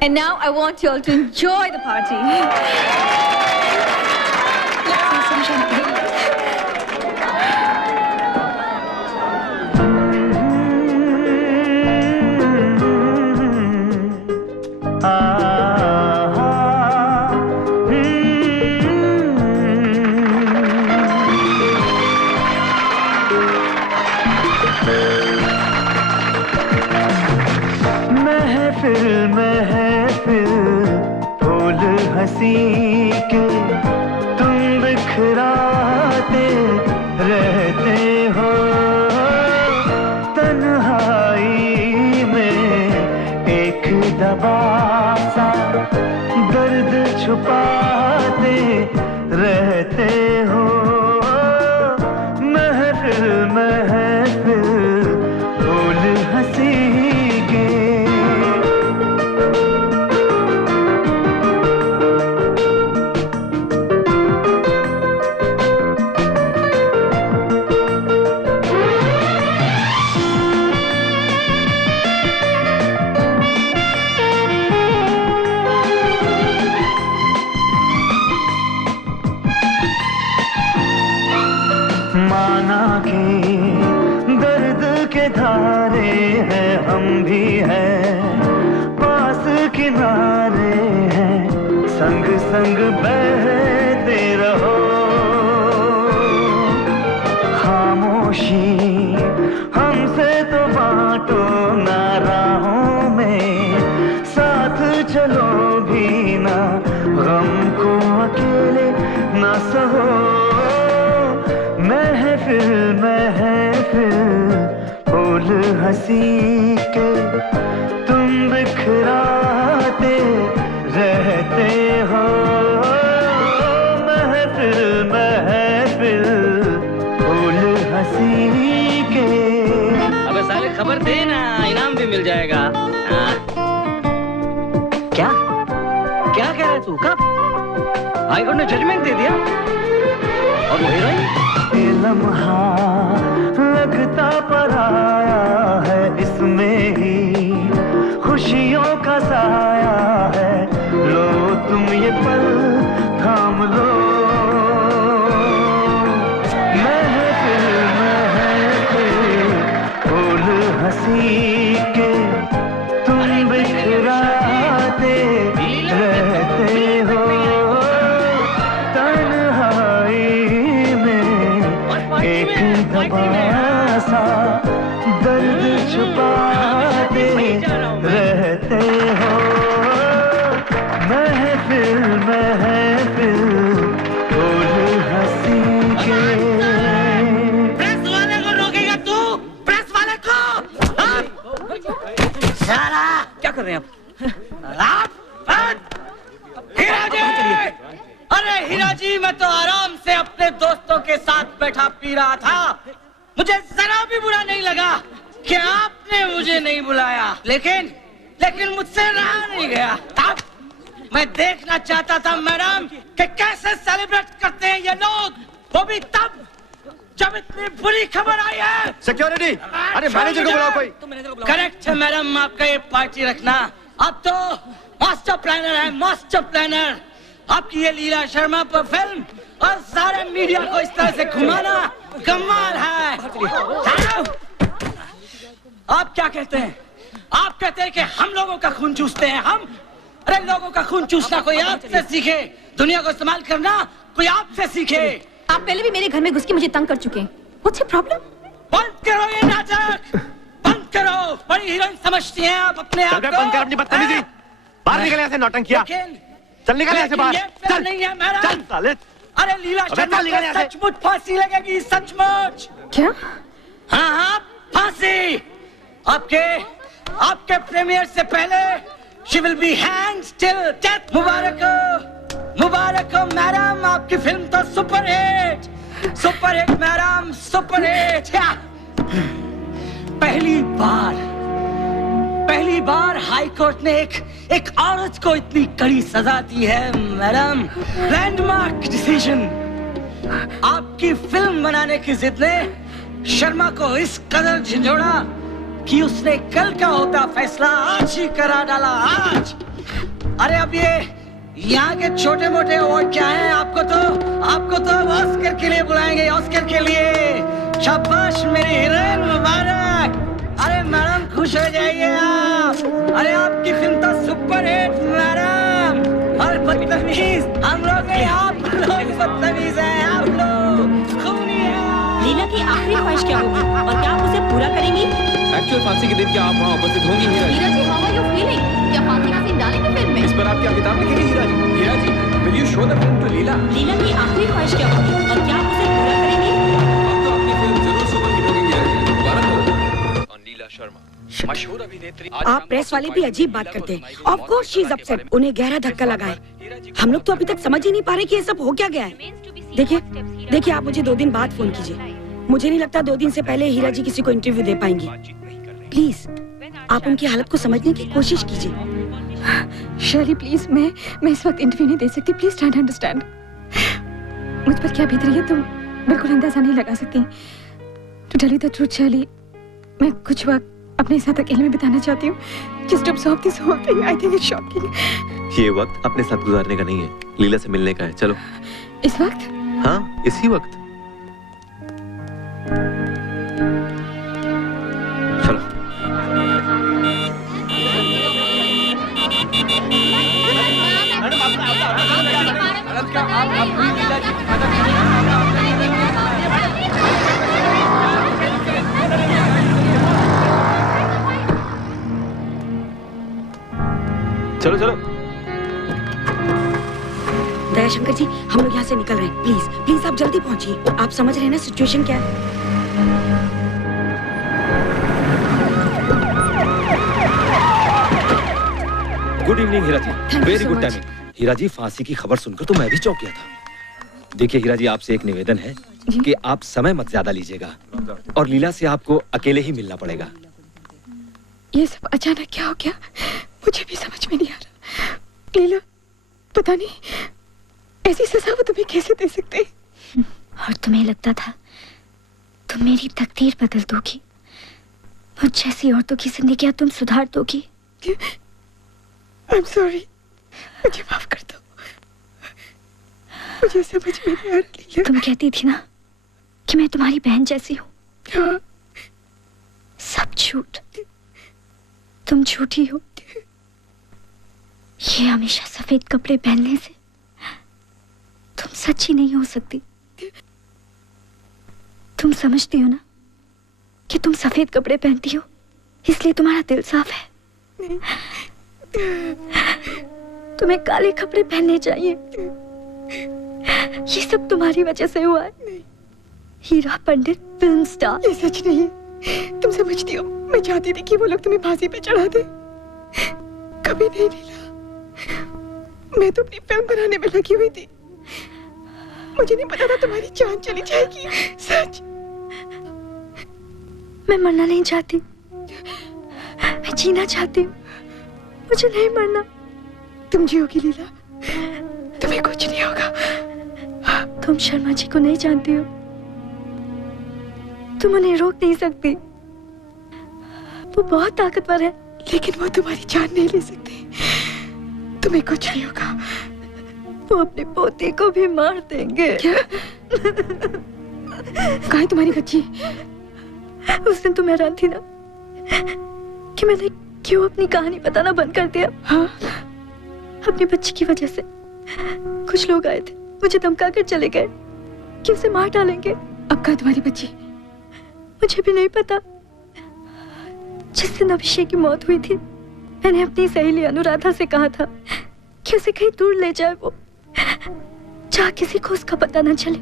And now I want you all to enjoy the party. Let's have some champagne. के तुम बिखराते रहते हो, तन्हाई में एक दबा सा दर्द छुपाते रहते हो। महफिल महफिल फूल हंसी के माना के दर्द के धारे हैं, हम भी हैं पास किनारे हैं, संग संग बहते रहो। खामोशी हमसे तो बांटो ना राहों में, साथ चलो भी ना, गम को अकेले ना सहो। महफिल महफिल फूल हंसी के तुम बिखराते रहते हो। महफिल महफिल फूल हंसी के। अबे साले खबर दे ना, इनाम भी मिल जाएगा। क्या क्या कह रहे तू? कब हाईकोर्ट ने जजमेंट दे दिया? और वो हीरोइन लम्हा लगता पराया है, इसमें ही खुशियों का साया है। लो तुम ये पल थाम लो। महफिल महफिल फूल हंसी के तुम बिखराते रहते हो। एक दबा सा दर्द छुपाते रहते हो। महफिल महफिल फूल हंसी के। प्रेस वाले को रोकेगा तू? प्रेस वाले को? साला क्या कर रहे हैं आप? हीरा जी! अरे हीरा जी, मैं तो आराम से अपने दोस्तों के साथ बैठा पी रहा था। मुझे जरा भी बुरा नहीं लगा कि आपने मुझे नहीं बुलाया, लेकिन मुझसे रहा नहीं गया। अब मैं देखना चाहता था मैडम कि कैसे सेलिब्रेट करते हैं ये लोग, वो भी तब जब इतनी बुरी खबर आई है। सिक्योरिटी, अरे मैनेजर को बुलाओ कोई। करेक्ट है मैडम, आपका ये पार्टी रखना। आप तो मास्टर प्लानर है, मास्टर प्लानर। आपकी ये लीला शर्मा पर फिल्म और सारे मीडिया को इस तरह से घुमाना कमाल है। आप क्या कहते हैं? आप कहते हैं कि हम लोगों का खून चूसते हैं हम? अरे लोगों का खून चूसना कोई आपसे सीखे, दुनिया को इस्तेमाल करना कोई आपसे सीखे। आप पहले भी मेरे घर में घुस के मुझे तंग कर चुके हैं। What's your problem? बंद करो ये नाटक, बंद करो। बड़ी हीरोइन समझती हैं आप अपने आप को। बंद कर अपनी बदतमीजी। बाहर निकल यहाँ से नौटंकिया। चल निकल यहाँ से बाहर। चल नहीं है मैडम। चल साले। अरे लीला शर्मा को सचमुच फांसी लगेगी, सचमुच। क्या? हाँ हाँ फांसी। आपके प्रीमियर से पहले she will be hanged till death। मुबारक हो, मुबारक हो मैडम, आपकी फिल्म तो super hit madam, super hit. पहली बार हाई कोर्ट ने एक औरत को इतनी कड़ी सजा दी है मैडम। Landmark decision. आपकी फिल्म बनाने की जिद ने शर्मा को इस कदर झंझोड़ा कि उसने कल का होता फैसला आज ही करा डाला, आज। अरे अब ये यहाँ के छोटे मोटे अवार्ड क्या हैं? आपको तो ऑस्कर के लिए बुलाएंगे, ऑस्कर के लिए। शाबाश मेरी हीरोइन, मुबारक। अरे मैडम खुश हो जाइए आप। अरे आपकी फिल्म तो सुपर हिट मैडम। और बदतमीज हम लोग हैं, आप लोग बदतमीज हैं, आप लोग खूनी हैं। लीला की आखिरी ख्वाहिश क्या होगी और क्या आप उसे पूरा करेंगी? एक्चुअल फांसी के दिन क्या आप वहाँ उपस्थित होंगी Hira ji? How are you feeling? क्या फांसी का सीन डालेंगे फिल्म में? इस पर आप क्या किताब लिखेंगे Hira ji? Will you show the film to Leela? Leela की आखिरी ख्वाहिश क्या होगी और क्या आप उसे पूरा करेंगी? अब तो अपनी फिल्म जरूर सुपर हिट होगी हीरा जी, मुबारक हो। और लीला शर्मा मशहूर अभिनेत्री। आप प्रेस वाले भी अजीब बात करते हैं। Of course she is upset. उन्हें गहरा धक्का लगा है। हम लोग तो अभी तक समझ ही नहीं पा रहे कि ये सब हो क्या गया है। देखिए आप मुझे 2 दिन बाद फोन कीजिए। मुझे नहीं लगता 2 दिन से पहले हीरा जी किसी को इंटरव्यू दे पाएंगी। प्लीज आप उनकी हालत को समझने की कोशिश कीजिए। शर्ली प्लीज, मैं इस वक्त इंटरव्यू नहीं दे सकती। Please try to understand. मुझ पर क्या बीत रही है तुम बिल्कुल अंदाजा नहीं लगा सकती। To tell you the truth Shirley, मैं कुछ वक्त अपने साथ अकेले में बिताना चाहती हूँ। Just observe this whole thing. I think it's shocking. ये वक्त अपने साथ गुजारने का नहीं है, लीला से मिलने का है। चलो। इस वक्त? हाँ इसी वक्त। चलो। चलो चलो। दयाशंकर जी, हम लोग यहाँ से निकल रहे हैं। प्लीज आप जल्दी पहुंचिए। आप समझ रहे हैं ना सिचुएशन क्या है? Good evening Hira ji. Very good timing. Hira ji, फांसी की खबर सुनकर तो मैं भी चौंक गया था। देखिए हीरा जी, आपसे एक निवेदन है कि आप समय मत ज्यादा लीजिएगा और लीला से आपको अकेले ही मिलना पड़ेगा। ये सब अचानक क्या हो गया, मुझे भी समझ में नहीं आ रहा। लीला, पता नहीं ऐसी सजा वो तुम्हें कैसे दे सकते। और तुम्हें लगता था तुम मेरी तकदीर बदल दोगी, मुझ जैसी औरतों की जिंदगी तुम सुधार दोगी। I'm sorry, मुझे माफ कर दो। मुझे समझ में नहीं आ रहा लीला। तुम कहती थी ना कि मैं तुम्हारी बहन जैसी हूँ। हाँ। सब झूठ, तुम झूठी हो। ये हमेशा सफेद कपड़े पहनने से तुम सच्ची नहीं हो सकती। तुम समझती हो ना कि तुम सफेद कपड़े पहनती हो इसलिए तुम्हारा दिल साफ है। तुम्हें काले कपड़े पहनने चाहिए। ये सब तुम्हारी वजह से हुआ है। हीरा पंडित फिल्म स्टार। ये सच नहीं, तुम समझती हो मैं चाहती थी कि वो लोग तुम्हें फांसी पे चढ़ा दे। कभी नहीं लीला, मैं तो अपनी फिल्म बनाने में लगी हुई थी। मुझे नहीं पता था तुम्हारी जान चली जाएगी। सच। मैं मरना नहीं चाहती, मैं जीना चाहती हूँ। मुझे नहीं मरना। तुम जियोगी लीला, तुम्हें कुछ नहीं होगा। तुम शर्मा जी को नहीं जानती हो। तुम उन्हें रोक नहीं सकती। वो बहुत ताकतवर है, लेकिन वो तुम्हारी जान नहीं ले सकते। तुम्हें कुछ नहीं होगा। वो अपने पोते को भी मार देंगे। कहाँ है तुम्हारी बच्ची? उस दिन तुम हैरान थी ना कि मैंने क्यों अपनी कहानी बताना बंद कर दिया? हाँ, अपनी बच्ची की वजह से कुछ लोग आए थे, मुझे धमका कर चले गए कि उसे मार डालेंगे। अब कहाँ तुम्हारी बच्ची? मुझे भी नहीं पता। जिस दिन अभिषेक की मौत हुई थी, मैंने अपनी सहेली अनुराधा से कहा था कि उसे कहीं दूर ले जाए, वो जहाँ किसी को उसका पता न चले।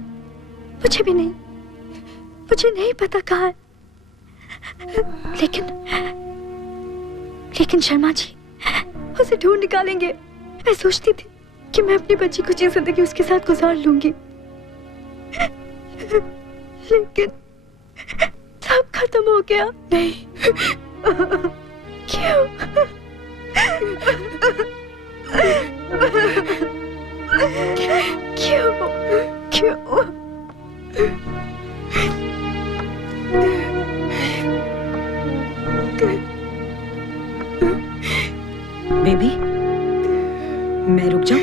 मुझे नहीं पता कहाँ है। लेकिन शर्मा जी उसे ढूंढ निकालेंगे। मैं सोचती थी कि मैं अपनी बच्ची को जी जिंदगी उसके साथ गुजार लूंगी, लेकिन सब खत्म हो गया। नहीं, क्यों? क्यों? बेबी, मैं रुक जाऊं?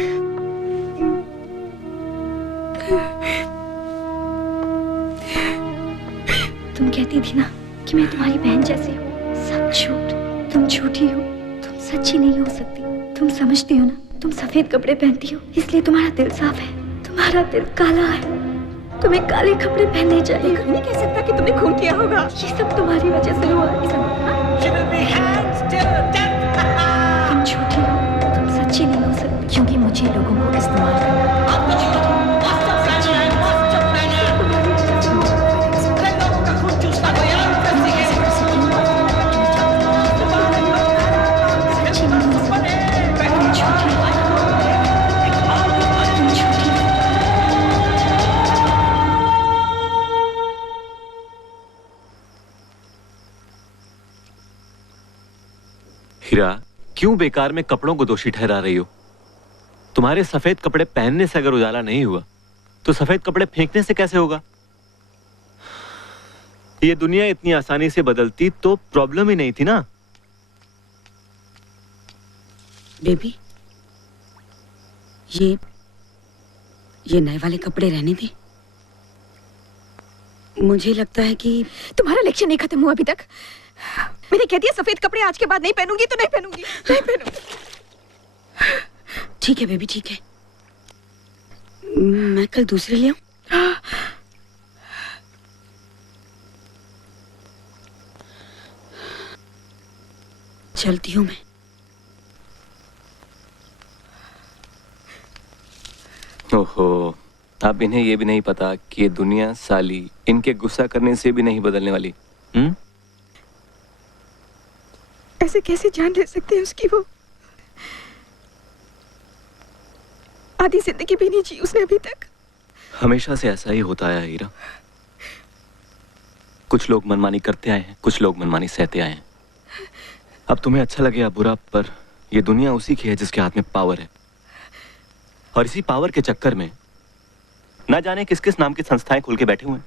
तुम कहती थी ना कि मैं तुम्हारी बहन जैसी हूँ। सब झूठ। तुम झूठी हो, तुम सच्ची नहीं हो सकती। तुम समझती हो ना, तुम सफेद कपड़े पहनती हो इसलिए तुम्हारा दिल साफ है। तुम्हारा दिल काला है, तुम्हें काले कपड़े पहनने चाहिए। नहीं कह सकता कि तुमने खून किया होगा। ये सब तुम्हारी वजह से हुआ। तुम झूठी हो, तुम सच्ची नहीं हो सकती, क्योंकि मुझे लोगों को इस्तेमाल करना हीरा, क्यों बेकार में कपड़ों को दोषी ठहरा रही हो? तुम्हारे सफेद कपड़े पहनने से अगर उजाला नहीं हुआ तो सफेद कपड़े फेंकने से कैसे होगा? ये दुनिया इतनी आसानी से बदलती तो प्रॉब्लम ही नहीं थी ना। बेबी, ये नए वाले कपड़े रहने दे। मुझे लगता है कि तुम्हारा लेक्चर नहीं खत्म हुआ अभी तक। मैंने कह दिया सफेद कपड़े आज के बाद नहीं पहनूंगी तो नहीं पहनूंगी, नहीं पहनूंगी। ठीक है बेबी, ठीक है। मैं कल दूसरे ले आऊं? चलती हूँ मैं। ओहो, अब इन्हें ये भी नहीं पता कि ये दुनिया साली इनके गुस्सा करने से भी नहीं बदलने वाली। ऐसे कैसे जान ले सकते हैं उसकी? वो आधी जिंदगी भी नहीं जी उसने अभी तक। हमेशा से ऐसा ही होता आया हीरा। कुछ लोग मनमानी करते आए हैं, कुछ लोग मनमानी सहते आए हैं। अब तुम्हें अच्छा लगे या बुरा, पर ये दुनिया उसी की है जिसके हाथ में पावर है। और इसी पावर के चक्कर में ना जाने किस किस नाम की संस्थाएं खुल के बैठे हुए हैं।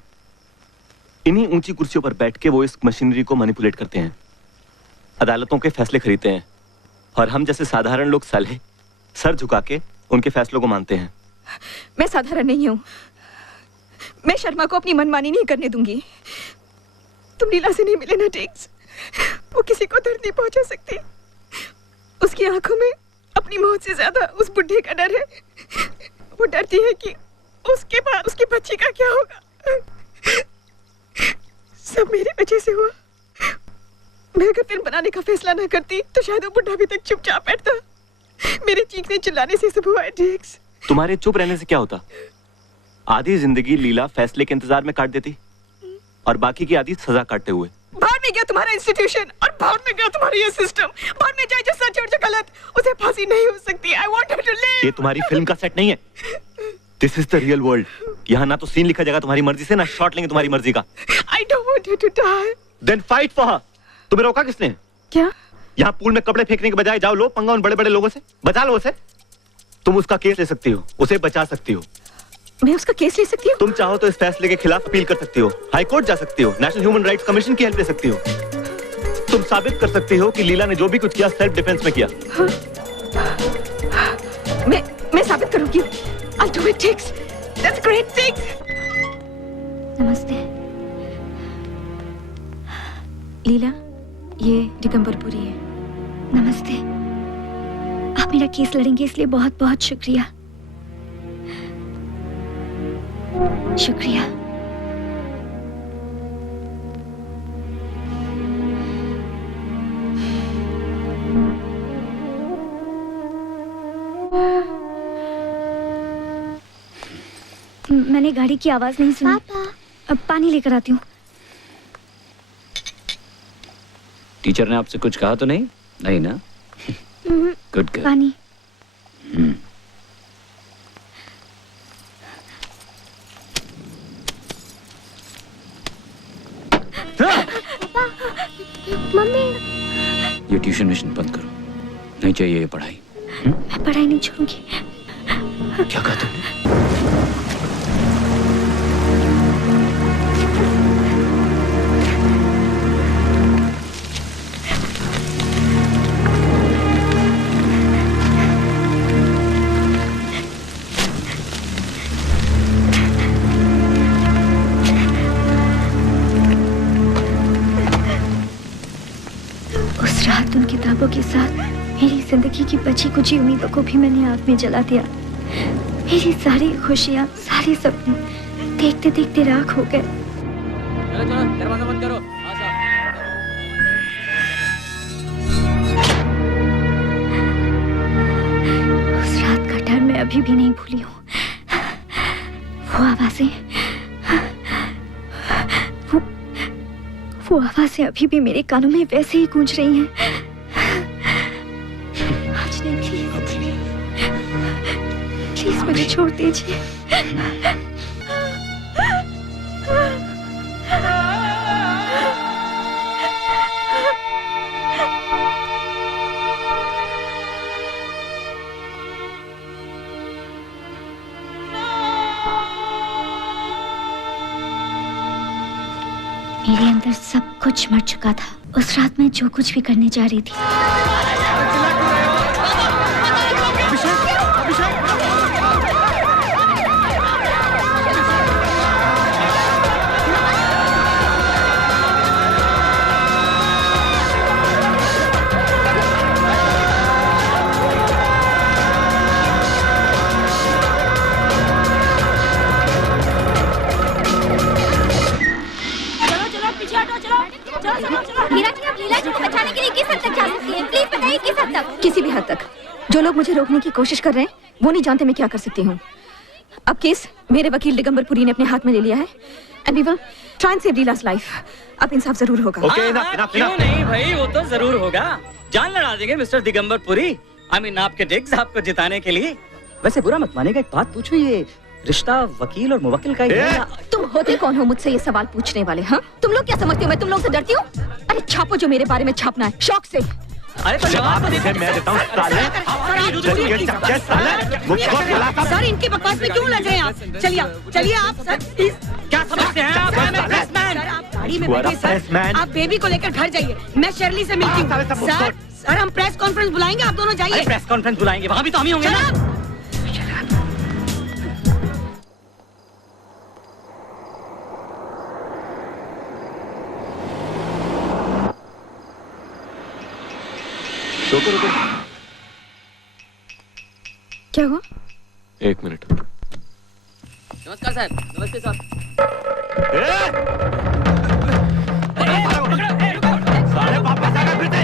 इन्हीं ऊंची कुर्सियों पर बैठ के वो इस मशीनरी को मैनिपुलेट करते हैं, अदालतों के फैसले खरीदते हैं, और हम जैसे साधारण लोग साले सर झुका के उनके फैसलों को मानते हैं। मैं साधारण नहीं हूँ। मैं शर्मा को अपनी मनमानी नहीं करने दूंगी। तुम लीला से नहीं मिले ना टेक्स। वो किसी को दर्द नहीं पहुंचा सकती। उसकी आंखों में अपनी मौत से ज्यादा उस बुढ़े का डर है। वो डरती है कि उसके बाद उसकी बच्ची का क्या होगा। सब मेरी वजह से हुआ। मैं अगर फिल्म बनाने का फैसला ना करती तो शायद वो बुढ़ा अभी तक चुपचाप बैठता। मेरे चीखने चिल्लाने से सब हुआ है टेक्स। तुम्हारे चुप रहने से क्या होता? आधी जिंदगी लीला फैसले के इंतजार में काट देती और बाकी की आधी सजा काटते हुए। बाहर में गया तुम्हारा इंस्टीट्यूशन और बाहर में गया तुम्हारा ये सिस्टम। बाहर में जाए जो सच और जो गलत, उसे फांसी नहीं हो सकती। I want her to live। ये तुम्हारी फिल्म का सेट नहीं है। This is the real world. यहाँ ना तो सीन लिखा जाएगा तुम्हारी मर्जी से, ना शॉट लेंगे तुम्हारी मर्जी का। I don't want her to die। Then fight for her। तुम्हें रोका किसने? क्या? यहाँ पूल में कपड़े फेंकने के बजाय जाओ लो पंगा उन बड़े बड़े लोगों से, बचा लो उसे। तुम उसका केस ले सकती हो, उसे बचा सकती हो, मैं उसका केस ले सकती हूँ? तुम चाहो तो इस फैसले के खिलाफ अपील कर सकती हो, हाई कोर्ट जा सकती हो, नेशनल ह्यूमन राइट्स कमीशन की हेल्प ले सकती हो। तुम साबित कर सकती हो कि लीला ने जो भी कुछ किया सेल्फ डिफेंस में किया। मैं साबित करूंगी। I'll do it, Tix. That's great, Tix. नमस्ते। लीला, ये दिगंबरपुरी है। नमस्ते। आप मेरा केस लड़ेंगे इसलिए बहुत बहुत शुक्रिया। शुक्रिया। मैंने गाड़ी की आवाज नहीं सुनी। अब पानी लेकर आती हूँ। टीचर ने आपसे कुछ कहा तो नहीं? नहीं ना? Good girl. पानी। मम्मी। ये ट्यूशन मिशन बंद करो, नहीं चाहिए ये पढ़ाई। मैं पढ़ाई नहीं छोड़ूंगी। क्या कहा तुमने? उस रात उन किताबों के साथ मेरी जिंदगी की बची कुची उम्मीदों को भी मैंने आग में जला दिया। मेरी सारी खुशियाँ, सारे सपने देखते देखते राख हो गए। चलो चलो दरवाजा बंद करो। हाँ साहब। उस रात का डर मैं अभी भी नहीं भूली हूँ। वो आवाजें अभी भी मेरे कानों में वैसे ही गूंज रही हैं। आज नहीं, प्लीज मुझे छोड़ दीजिए। मेरे अंदर सब कुछ मर चुका था। उस रात मैं जो कुछ भी करने जा रही थी, हीरा जी, आप लीला जी को बचाने के लिए किस हद तक जा सकती हैं? प्लीज बताइए किस हद तक? किसी भी हद तक। जो लोग मुझे रोकने की कोशिश कर रहे हैं वो नहीं जानते मैं क्या कर सकती हूँ। अब केस मेरे वकील दिगंबरपुरी ने अपने हाथ में ले लिया है and we will try and save Leela's life। अब इंसाफ जरूर होगा। क्यों नहीं भाई, वो तो जरूर होगा। जान लड़ा देंगे मिस्टर दिगंबरपुरी। आई मीन आपके डिग्स आपको जिताने के लिए। वैसे बुरा मत मानेगा, एक बात पूछो, ये रिश्ता वकील और मुवक्किल का ही है ना? तुम होते कौन हो मुझसे ये सवाल पूछने वाले? हाँ, तुम लोग क्या समझते हो मैं तुम लोग से डरती हूँ? अरे छापो जो मेरे बारे में छापना है, शौक से। अरे तो जवाब तो दे। मैं देता हूँ साले। सर इनकी बकवास में क्यों लग रहे हैं आप? चलिए आप सर प्लीज। क्या समझते हैं आप? सर आप गाड़ी में बैठिए सर। आप बेबी को लेकर घर जाइए, मैं शर्ली से मिलती हूँ। सर हम प्रेस कॉन्फ्रेंस बुलाएंगे, आप दोनों जाइए। प्रेस कॉन्फ्रेंस बुलाएंगे, वहाँ भी तो हम ही होंगे ना। रुको। क्या हुआ? 1 मिनट। नमस्कार साहब। नमस्ते साहब। साले वापस आ गए फिर से।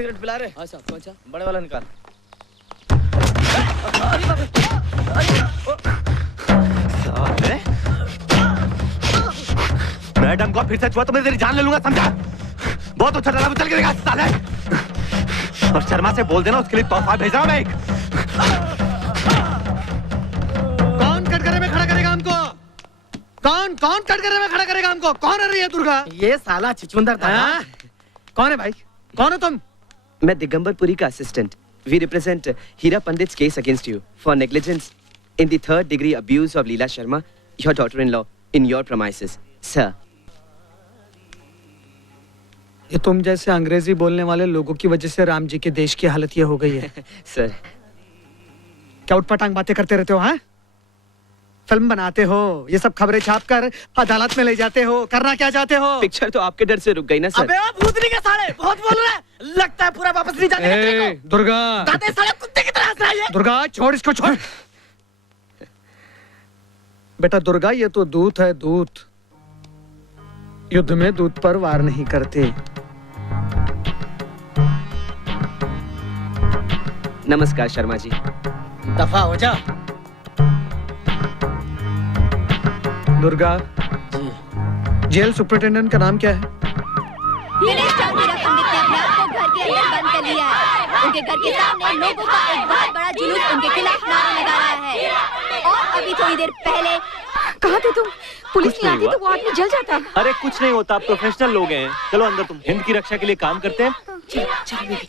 सिगरेट पिला रहे? हाँ साहब, कौन सा? बड़े वाला निकाल। मैडम को फिर से छुआ तो मैं तेरी जान ले लूंगा, समझा? बहुत अच्छा चला, चल के दिखा साले। और शर्मा से बोल देना उसके लिए तोहफा भेज रहा हूं मैं एक। कौन कटघरे में खड़ा करेगा हमको? कौन कटघरे में खड़ा करेगा हमको? कौन है रही है दुर्गा? ये साला छिछुंदर था। कौन है भाई? कौन हो तुम? मैं दिगंबर पुरी का assistant. We represent Hira Pandit's case against you for negligence in the 3rd degree abuse of Leela Sharma, your daughter-in-law, in your premises, sir. ये तुम जैसे अंग्रेजी बोलने वाले लोगों की वजह से राम जी के देश की हालत ये हो गई है। सर, क्या उठपटांग बातें करते रहते हो? हाँ, फिल्म बनाते हो, ये सब खबरें छाप कर अदालत में ले जाते हो, करना क्या चाहते हो? पिक्चर तो आपके डर से रुक गई ना सर। अबे ओ भूतनी के साले, बहुत बोल रहा है। लगता है पूरा वापस नहीं जाने का तेरे को। दुर्गा, दादे साले कुत्ते की तरह हंस रहा है ये। दुर्गा छोड़ इसको, छोड़। बेटा दुर्गा, ये तो दूत है, दूत। युद्ध में दूत पर वार नहीं करते। नमस्कार शर्मा जी। दफा हो जा। दुर्गा, जेल सुपरिटेंडेंट का नाम क्या है? मिनिस्टर हीरा पंडित ने अपने आप को घर के अंदर बंद कर लिया है। उनके घर के सामने लोगों का एक बहुत बड़ा जुलूस उनके खिलाफ नारे लगा रहा है। और अभी थोड़ी देर पहले कहाँ थे तुम? पुलिस नहीं आती तो वो आदमी जल जाता। अरे कुछ नहीं होता, प्रोफेशनल लोग हैं। चलो अंदर, तुम हिंद की रक्षा के लिए काम करते हैं।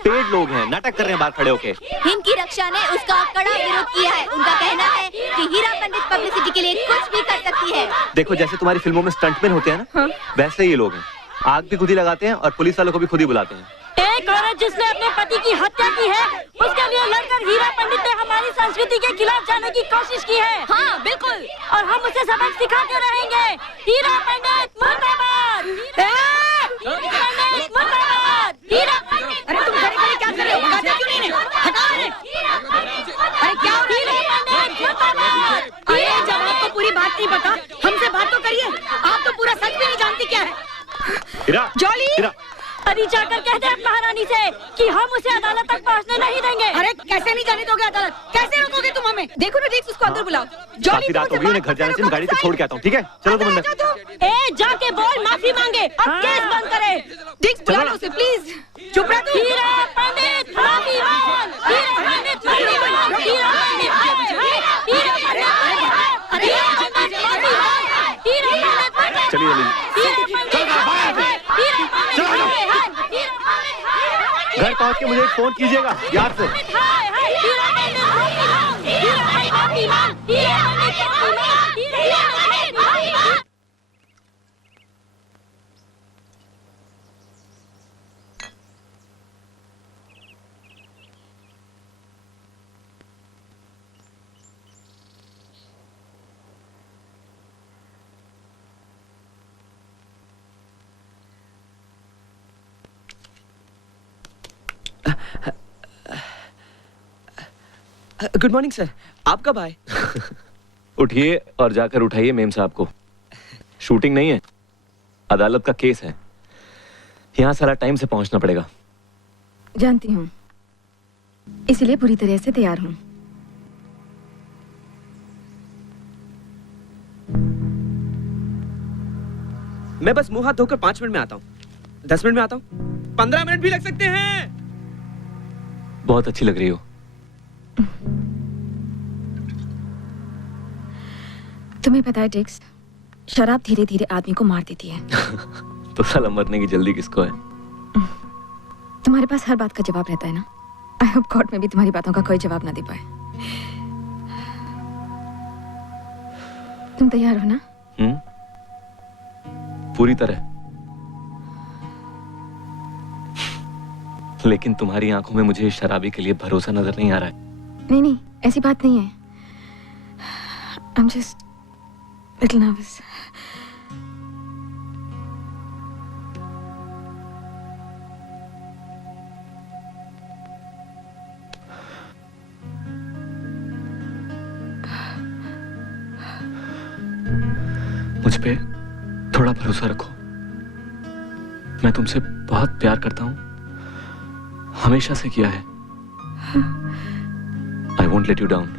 पेड लोग हैं, नाटक कर रहे हैं बाहर खड़े होके। हिंद की रक्षा ने उसका कड़ा विरोध किया है। उनका कहना है कि हीरा पंडित पब्लिसिटी के लिए कुछ भी कर सकती है। देखो, जैसे तुम्हारी फिल्मों में स्टंटमैन होते हैं ना, वैसे ये लोग हैं। आग भी खुद ही लगाते हैं और पुलिस वालों को भी खुद ही बुलाते हैं। एक औरत जिसने अपने पति की हत्या की है, उसके लिए लड़कर हीरा पंडित ने हमारी संस्कृति के खिलाफ जाने की कोशिश की है। हाँ बिल्कुल, और हम उसे सबक सिखाते रहेंगे। हीरा पंडित मुर्दाबाद! हीरा पंडित मुर्दाबाद! हीरा पंडित! अरे तुम खड़े खड़े क्या कर रहे हो? भगाते क्यों नहीं? हटाओ इन्हें। अरे क्या हो रहा है? अरे जब आपको पूरी बात नहीं पता, हमसे बात तो करिए। आप तो पूरा सच भी नहीं जानती क्या है। जॉली, अरे जाकर कह दे महारानी से कि हम उसे अदालत तक पहुंचने नहीं देंगे। अरे कैसे नहीं जाने दोगे अदालत? कैसे रोकोगे तुम हमें? देखो ना, देख उसको अंदर बुलाओ। काफी रात हो गई, उन्हें घर जाने से मैं गाड़ी तक छोड़ के आता हूँ, ठीक है? चलो तुम अंदर। ए जाके बोल माफी मांगे और केस बंद करे। डिक्स बुला लो उसे प्लीज। चुप रह तू। हीरा पंडित माफी मांग। हीरा पंडित माफी मांग। हीरा पंडित माफी मांग। हीरा पंडित माफी मांग। अरे हीरा पंडित माफी मांग। हीरा पंडित माफी मांग। चलिए जल्दी। घर पहुंच के मुझे एक फोन कीजिएगा याद से। गुड मॉर्निंग सर, आप कब आए? उठिए और जाकर उठाइए मेम साहब को। शूटिंग नहीं है, अदालत का केस है। यहाँ सारा टाइम से पहुंचना पड़ेगा। जानती हूँ, इसलिए पूरी तरह से तैयार हूँ। मैं बस मुंह हाथ धोकर 5 मिनट में आता हूँ। 10 मिनट में आता हूँ। 15 मिनट भी लग सकते हैं। बहुत अच्छी लग रही हो। तुम्हें पता है डिक्स, शराब धीरे धीरे आदमी को मार देती है। तो साला मरने की जल्दी किसको है? तुम्हारे पास हर बात का जवाब रहता है ना। आई होप कोर्ट में भी तुम्हारी बातों का कोई जवाब ना दे पाए। तुम तैयार हो ना? पूरी तरह। लेकिन तुम्हारी आंखों में मुझे शराबी के लिए भरोसा नजर नहीं आ रहा है। नहीं नहीं, ऐसी बात नहीं है। I'm just little nervous. मुझ पे थोड़ा भरोसा रखो। मैं तुमसे बहुत प्यार करता हूँ हमेशा से किया है। I won't let you down.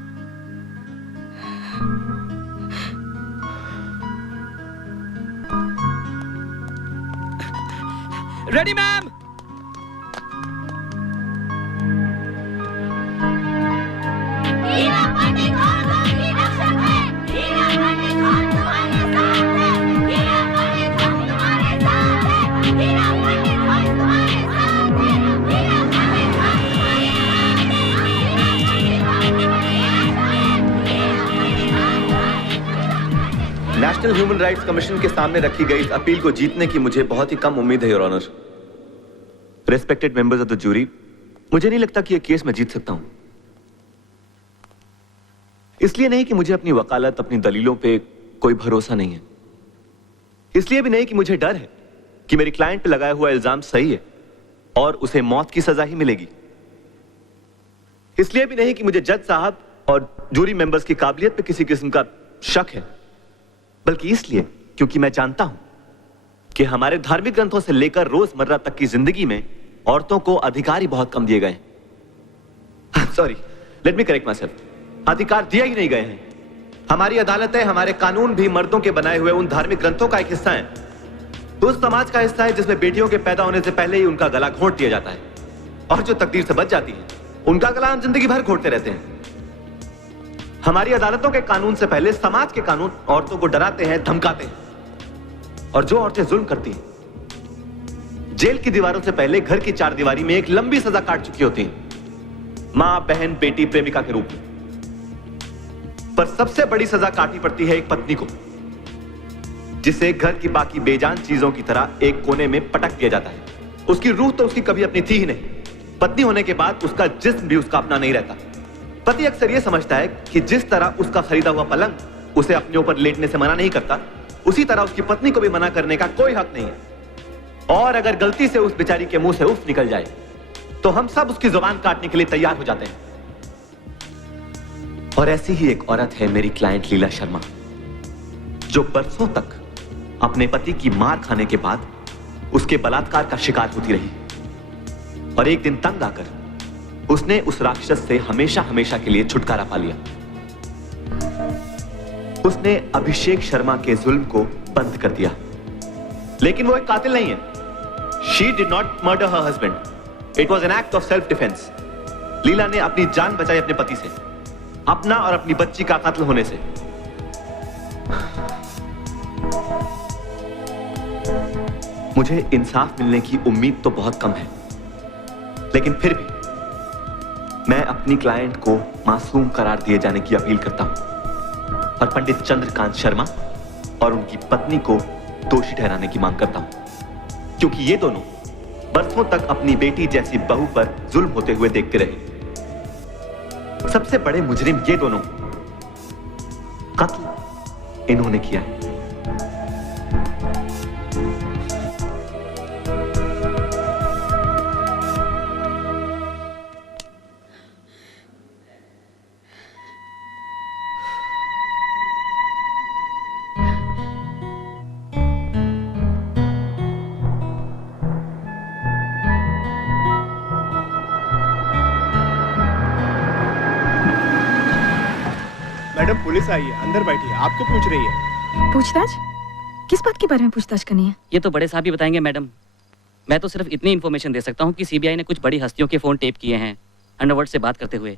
Ready ma'am. National human rights commission के सामने रखी गई इस अपील को जीतने की मुझे बहुत ही कम उम्मीद है, your honour. Respected members of the jury, मुझे नहीं लगता कि यह केस मैं जीत सकता हूं। इसलिए नहीं कि मुझे अपनी वकालत, अपनी दलीलों पे कोई भरोसा नहीं है। इसलिए भी नहीं कि मुझे डर है कि मेरी क्लाइंट पे लगाया हुआ इल्जाम सही है और उसे मौत की सजा ही मिलेगी। इसलिए भी नहीं कि मुझे जज साहब और जूरी मेंबर्स की काबिलियत पे किसी किस्म का शक है, बल्कि इसलिए क्योंकि मैं जानता हूं कि हमारे धार्मिक ग्रंथों से लेकर रोजमर्रा तक की जिंदगी में औरतों को अधिकार ही बहुत कम दिए गए हैं। Sorry, let me correct my self. अधिकार दिए ही नहीं गए हैं। हमारी अदालतें, हमारे कानून भी मर्दों के बनाए हुए उन धार्मिक ग्रंथों का एक हिस्सा है, उस समाज का हिस्सा है जिसमें बेटियों के पैदा होने से पहले ही उनका गला घोंट दिया जाता है, और जो तकदीर से बच जाती है उनका गला हम जिंदगी भर घोंटते रहते हैं। हमारी अदालतों के कानून से पहले समाज के कानून औरतों को डराते हैं, धमकाते हैं, और जो औरतें जुल्म करती हैं जेल की दीवारों से पहले घर की चार दीवारी में एक लंबी सजा काट चुकी होती हैं, मां, बहन, बेटी, प्रेमिका के रूप में। पर सबसे बड़ी सजा काटनी पड़ती है एक पत्नी को, जिसे घर की बाकी बेजान चीजों की तरह एक कोने में पटक दिया जाता है। उसकी रूह तो उसकी कभी अपनी थी ही नहीं। पत्नी होने के बाद उसका जिस्म भी उसका अपना नहीं रहता। पति अक्सर यह समझता है कि जिस तरह उसका खरीदा हुआ पलंग उसे अपने ऊपर लेटने से मना नहीं करता, उसी तरह उसकी पत्नी को भी मना करने का कोई हक नहीं है। और अगर गलती से उस बेचारी के मुंह से उफ निकल जाए तो हम सब उसकी जुबान काटने के लिए तैयार हो जाते हैं। और ऐसी ही एक औरत है मेरी क्लाइंट लीला शर्मा, जो बरसों तक अपने पति की मार खाने के बाद उसके बलात्कार का शिकार होती रही, और एक दिन तंग आकर उसने उस राक्षस से हमेशा हमेशा के लिए छुटकारा पा लिया। उसने अभिषेक शर्मा के जुल्म को बंद कर दिया। लेकिन वो एक कातिल नहीं है। She did not murder her husband. It was an act of self-defense. लीला ने अपनी जान बचाई अपने पति से, अपना और अपनी बच्ची का कत्ल होने से। मुझे इंसाफ मिलने की उम्मीद तो बहुत कम है, लेकिन फिर भी मैं अपनी क्लाइंट को मासूम करार दिए जाने की अपील करता हूं और पंडित चंद्रकांत शर्मा और उनकी पत्नी को दोषी ठहराने की मांग करता हूं, क्योंकि ये दोनों बरसों तक अपनी बेटी जैसी बहू पर जुल्म होते हुए देखते रहे। सबसे बड़े मुजरिम ये दोनों, कत्ल इन्होंने किया है। मैडम पुलिस आई है, अंदर बैठी है, आपको पूछ रही है। पूछताछ? किस बात के बारे में पूछताछ करनी है? ये तो बड़े साहब ही बताएंगे मैडम। मैं तो सिर्फ इतनी इन्फॉर्मेशन दे सकता हूँ कि सीबीआई ने कुछ बड़ी हस्तियों के फोन टेप किए हैं अंडरवर्ल्ड से बात करते हुए,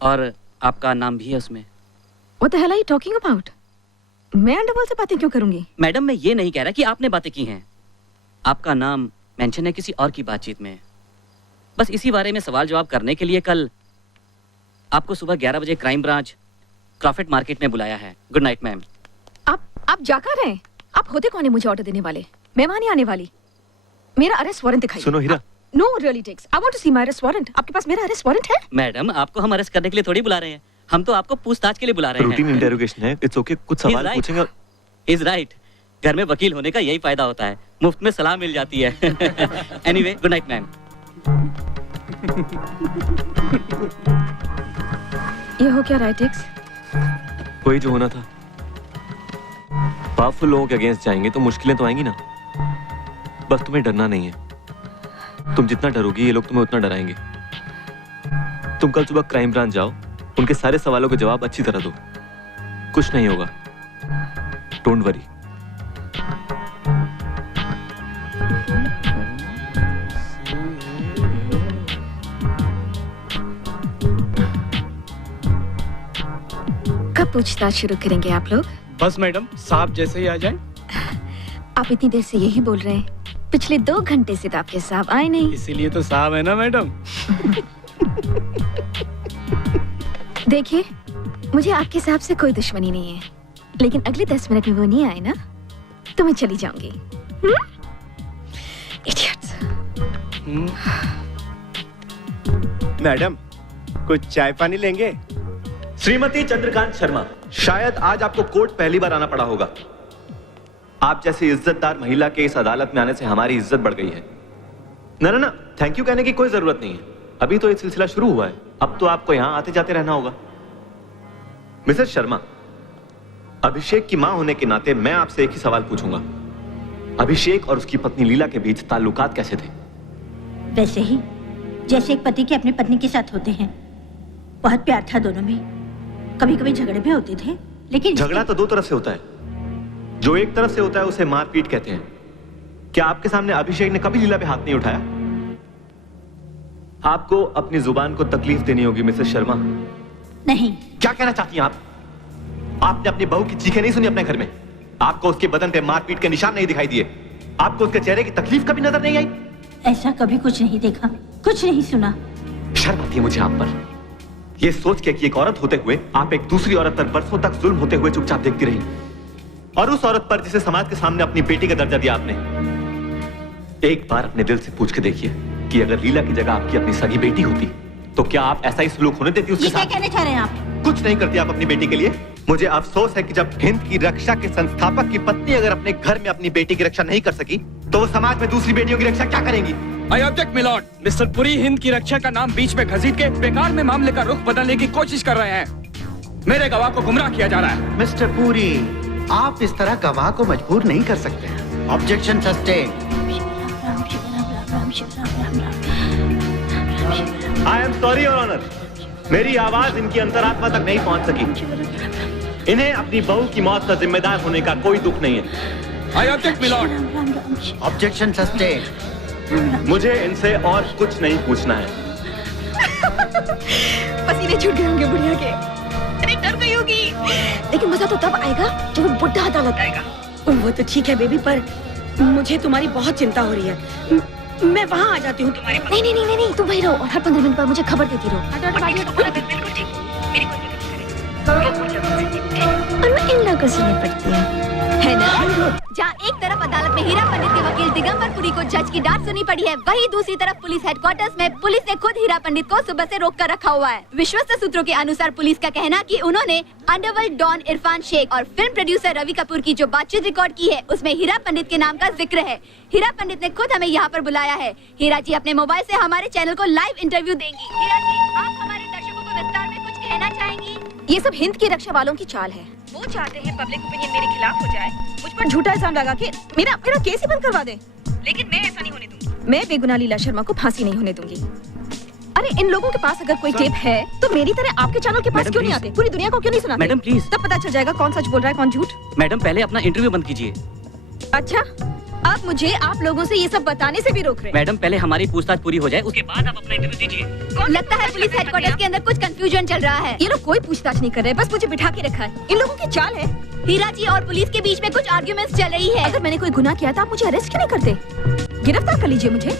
और आपका नाम भी है उसमें। What the hell are you talking about? मैं अंडरवर्ल्ड से बातें क्यों करूंगी? मैडम मैं ये नहीं कह रहा कि आपने बातें की हैं। आपका नाम मेंशन है किसी और की बातचीत में। बस इसी बारे में सवाल जवाब करने के लिए कल आपको सुबह 11 बजे क्राइम ब्रांच क्रॉफर्ड मार्केट में बुलाया है। Good night ma'am. आप जाकर हैं? आप होते कौन है मुझे ऑर्डर देने वाले? मैं वहां नहीं आने वाली। मेरा अरेस्ट वारंट दिखाइए। सुनो Hira, no really takes. I want to see my arrest warrant. आपके पास मेरा अरेस्ट वारंट है? मैडम आपको हम अरेस्ट करने के लिए थोड़ी बुला रहे हैं, हम तो आपको पूछताछ के लिए बुला रहे हैं। रूटीन इंटरोगेशन है, इट्स ओके, कुछ सवाल पूछेंगे। Is right. घर में वकील होने का यही फायदा होता है, मुफ्त में सलाह मिल जाती है। Anyway good night ma'am. ये हो क्या राइट टेक्स? वही जो होना था। पावरफुल लोगों के अगेंस्ट जाएंगे तो मुश्किलें तो आएंगी ना, बस तुम्हें डरना नहीं है। तुम जितना डरोगी ये लोग तुम्हें उतना डराएंगे। तुम कल सुबह क्राइम ब्रांच जाओ, उनके सारे सवालों के जवाब अच्छी तरह दो, कुछ नहीं होगा। Don't worry. कब पूछताछ शुरू करेंगे आप लोग? बस मैडम, साहब जैसे ही आ जाए। आप इतनी देर से यही बोल रहे हैं, पिछले 2 घंटे से तो आपके साहब आए नहीं। इसीलिए तो साहब है ना मैडम। देखिए, मुझे आपके साहब से कोई दुश्मनी नहीं है, लेकिन अगले 10 मिनट में वो नहीं आए ना तो मैं चली जाऊंगी। Idiots। मैडम, कुछ चाय पानी लेंगे? श्रीमती चंद्रकांत शर्मा, शायद आज आपको कोर्ट पहली बार आना पड़ा होगा। आप जैसी इज्जतदार महिला के इस अदालत में आने से हमारी इज्जत बढ़ गई है। ना ना ना, थैंक यू कहने की कोई जरूरत नहीं है, अभी तो ये सिलसिला शुरू हुआ है, अब तो आपको यहां आते जाते रहना होगा। मिसेस शर्मा, अभिषेक की मां होने के नाते मैं आपसे एक ही सवाल पूछूंगा। अभिषेक और उसकी पत्नी लीला के बीच ताल्लुकात कैसे थे? वैसे ही जैसे एक पति के अपनी पत्नी के साथ होते हैं। बहुत प्यार था दोनों में, कभी कभी झगड़े भी होते थे, लेकिन झगड़ा तो 2 तरफ से होता है। जो एक तरफ से होता है उसे मारपीट कहते हैं। क्या आपके सामने अभिषेक ने कभी लीला पे हाथ नहीं उठाया? आपको अपनी जुबान को तकलीफ देनी होगी मिसेस शर्मा। नहीं। क्या कहना चाहती हैं आप? आपने अपनी बहू की चीखें नहीं सुनी अपने घर में? आपको उसके बदन पे मारपीट के निशान नहीं दिखाई दिए? आपको उसके चेहरे की तकलीफ कभी नजर नहीं आई? ऐसा कभी कुछ नहीं देखा, कुछ नहीं सुना। शर्म आती है मुझे आप पर, यह सोच के कि एक औरत होते हुए आप एक दूसरी औरत पर बरसों तक जुल्म होते हुए चुपचाप देखती रही, और उस औरत पर जिसे समाज के सामने अपनी बेटी का दर्जा दिया आपने। एक बार अपने दिल से पूछ के देखिए कि अगर लीला की जगह आपकी अपनी सगी बेटी होती तो क्या आप ऐसा ही सलूक होने देती उसके साथ? क्या कहना चाह रहे हैं आप? कुछ नहीं करती आप अपनी बेटी के लिए? मुझे अफसोस है कि जब हिंद की रक्षा के संस्थापक की पत्नी अगर अपने घर में अपनी बेटी की रक्षा नहीं कर सकी तो वो समाज में दूसरी बेटियों की रक्षा क्या करेंगी? I object, my lord। Mister Puri Hind की रक्षा का नाम बीच में घसीट के बेकार में मामले का रुख बदलने की कोशिश कर रहे हैं। मेरे गवाह को गुमराह किया जा रहा है। मिस्टर पुरी, आप इस तरह गवाह को मजबूर नहीं कर सकते। Objection sustain. I am sorry your honour, मेरी आवाज इनकी अंतरात्मा तक नहीं पहुंच सकी। इन्हें अपनी बहू की मौत का जिम्मेदार होने का कोई दुख नहीं है। I object, my lord। Objection sustain. मुझे इनसे और कुछ नहीं पूछना है। पसीने छूट गए होंगे बुढ़िया के। अरे डर गई होगी, लेकिन मजा तो तब आएगा जब वो बुढ़ा अदालत आएगा। वो तो ठीक है बेबी, पर मुझे तुम्हारी बहुत चिंता हो रही है। मैं वहाँ आ जाती हूँ तुम्हारे पास। नहीं नहीं नहीं नहीं, तुम वहीं रहो और हर 15 मिनट पर मुझे खबर देती रहो। और मैं इन लोगों से निपटती हूँ, है ना? जहाँ एक तरफ अदालत में हीरा पंडित के वकील दिगंबर पुरी को जज की डांट सुनी पड़ी है, वहीं दूसरी तरफ पुलिस हेडक्वार्टर्स में पुलिस ने खुद हीरा पंडित को सुबह से रोक कर रखा हुआ है। विश्वस्त सूत्रों के अनुसार पुलिस का कहना कि उन्होंने अंडरवर्ल्ड डॉन इरफान शेख और फिल्म प्रोड्यूसर रवि कपूर की जो बातचीत रिकॉर्ड की है उसमें हीरा पंडित के नाम का जिक्र है। हीरा पंडित ने खुद हमें यहाँ पर बुलाया है। हीरा जी अपने मोबाइल से हमारे चैनल को लाइव इंटरव्यू देंगी। हीरा जी, आप हमारे दर्शकों को विस्तार में कुछ कहना चाहेंगी? ये सब हिंद की रक्षा वालों की चाल है। वो चाहते हैं पब्लिक ओपिनियन मेरे खिलाफ हो जाए, मुझ पर झूठा इल्जाम लगा के मेरा केस ही बंद करवा दे। लेकिन मैं ऐसा नहीं होने दूंगी। मैं बेगुनाह लीला शर्मा को फांसी नहीं होने दूंगी। अरे इन लोगों के पास अगर कोई टेप है तो मेरी तरह आपके चैनल के पास क्यों नहीं आते? पूरी दुनिया को क्यों नहीं सुनाते? Madam please. तब पता चल जाएगा कौन सच बोल रहा है कौन झूठ। मैडम पहले अपना इंटरव्यू बंद कीजिए। अच्छा, आप मुझे आप लोगों से ये सब बताने से भी रोक रहे हैं। मैडम पहले हमारी पूछताछ पूरी हो जाए उसके बाद आप अपना इंटरव्यू दीजिए। लगता है पुलिस हेडक्वार्टर्स के अंदर कुछ कंफ्यूजन चल रहा है। ये लोग कोई पूछताछ नहीं कर रहे, बस मुझे बिठा के रखा है। इन लोगों की चाल है। हीरा जी और पुलिस के बीच में कुछ आर्ग्यूमेंट्स चल रही है। अगर मैंने कोई गुनाह किया था आप मुझे अरेस्ट क्यों नहीं करते? गिरफ्तार कर लीजिए मुझे।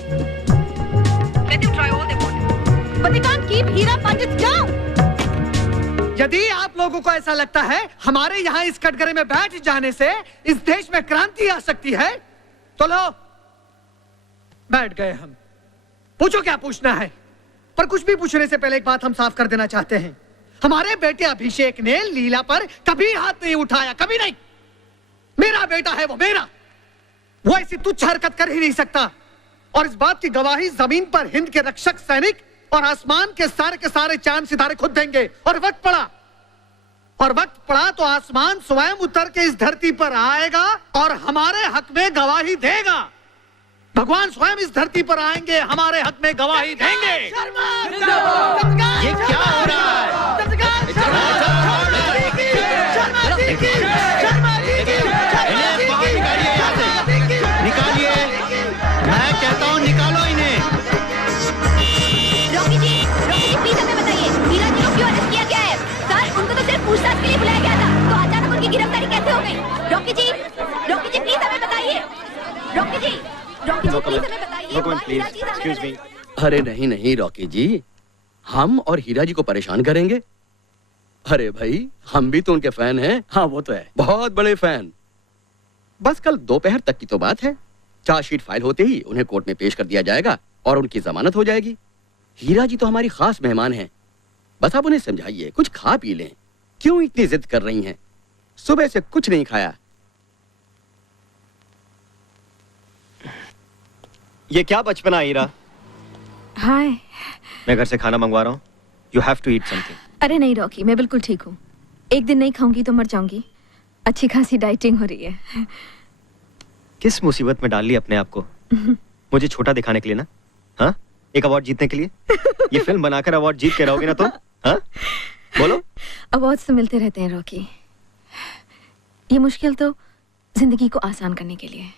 But they can't keep Heera Pandit down। यदि आप लोगों को ऐसा लगता है हमारे यहाँ इस कटघरे में बैठ जाने से इस देश में क्रांति आ सकती है तो लो, बैठ गए हम। पूछो क्या पूछना है, पर कुछ भी पूछने से पहले एक बात हम साफ कर देना चाहते हैं। हमारे बेटे अभिषेक ने लीला पर कभी हाथ नहीं उठाया, कभी नहीं। मेरा बेटा है वो, मेरा। वो ऐसी तुच्छ हरकत कर ही नहीं सकता। और इस बात की गवाही जमीन पर हिंद के रक्षक सैनिक और आसमान के सारे चांद सितारे खुद देंगे। और वक्त पड़ा तो आसमान स्वयं उतर के इस धरती पर आएगा और हमारे हक में गवाही देगा। भगवान स्वयं इस धरती पर आएंगे, हमारे हक में गवाही देंगे। ये क्या हो रहा है? निकालिए, मैं कहता हूँ निकालो इन्हें। रॉकी जी प्लीज हमें बताइए, हीरा जी को क्यों अरेस्ट किया गया है? सर, उनको तो सिर्फ पूछताछ के लिए बुलाया गया था, तो अचानक उनकी गिरफ्तारी कैसे हो गई? रॉकी जी प्लीज हमें बताइए। रॉकी जी प्लीज हमें बताइए। अरे नहीं रॉकी जी, हम और हीरा जी को परेशान करेंगे? अरे भाई, हम भी तो उनके फैन हैं। हाँ वो तो है, बहुत बड़े फैन। बस कल दोपहर तक की तो बात है। चार्जशीट फाइल होते ही उन्हें कोर्ट में पेश कर दिया जाएगा और उनकी जमानत हो जाएगी। हीरा जी तो हमारी खास मेहमान हैं। बस आप उन्हें समझाइए, कुछ खा पी लें। क्यों इतनी जिद कर रही हैं? सुबह से कुछ नहीं खाया। ये क्या बचपना हीरा? हाय। मैं घर से खाना मंगवा रहा हूँ। You have to eat something. अरे नहीं रॉकी, मैं बिल्कुल ठीक हूँ। एक दिन नहीं खाऊंगी तो मर जाऊंगी। अच्छी खासी डाइटिंग हो रही है। किस मुसीबत में डाल ली अपने आप को? मुझे छोटा दिखाने के लिए ना? हाँ, एक अवार्ड जीतने के लिए? ये फिल्म बनाकर अवार्ड जीत के रहोगे ना तुम? हाँ, बोलो। अवार्ड्स तो मिलते रहते हैं रॉकी। ये मुश्किल तो जिंदगी को आसान करने के लिए।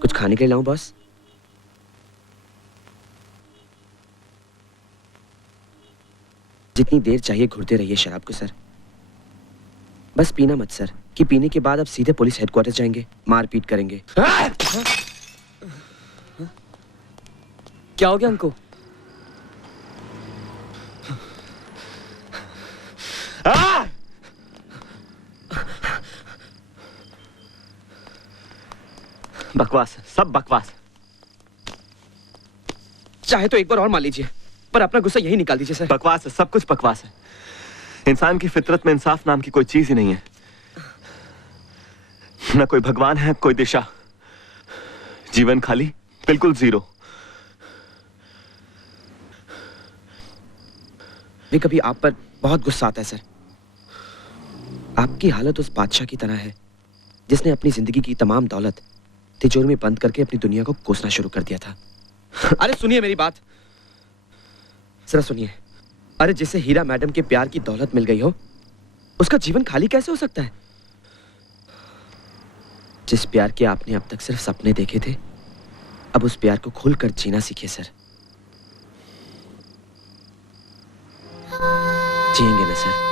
कुछ खाने के लिए लाऊं बॉस? जितनी देर चाहिए घुरते रहिए शराब को सर। बस पीना मत सर, कि पीने के बाद अब सीधे पुलिस हेडक्वार्टर जाएंगे, मारपीट करेंगे। क्या हो गया उनको? बकवास, सब बकवास। चाहे तो एक बार और मान लीजिए, पर अपना गुस्सा यही निकाल दीजिए सर। बकवास है, सब कुछ बकवास है। इंसान की फितरत में इंसाफ नाम की कोई चीज ही नहीं है। न कोई भगवान है, कोई दिशा। जीवन खाली, बिल्कुल जीरो। भी कभी आप पर बहुत गुस्सा आता है सर। आपकी हालत उस बादशाह की तरह है जिसने अपनी जिंदगी की तमाम दौलत तिजोरी में बंद करके अपनी दुनिया को कोसना शुरू कर दिया था। अरे सुनिए मेरी बात, जरा सुनिए। अरे जिसे हीरा मैडम के प्यार की दौलत मिल गई हो, उसका जीवन खाली कैसे हो सकता है? जिस प्यार के आपने अब तक सिर्फ सपने देखे थे, अब उस प्यार को खुलकर जीना सीखिए सर। जिएंगे ना सर?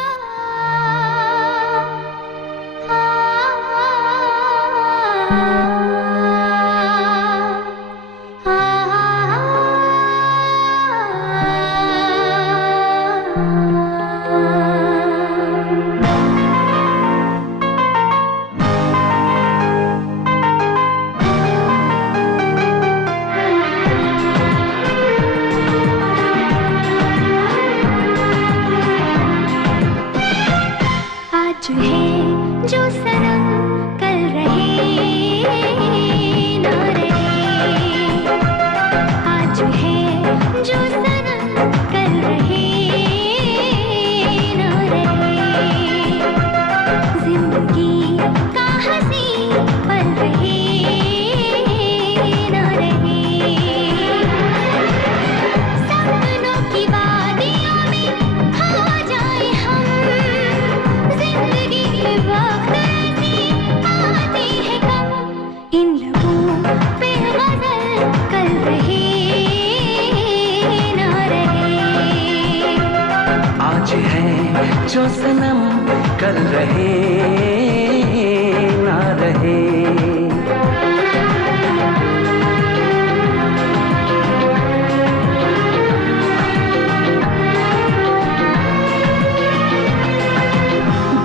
जो सनम कल रहे ना रहे।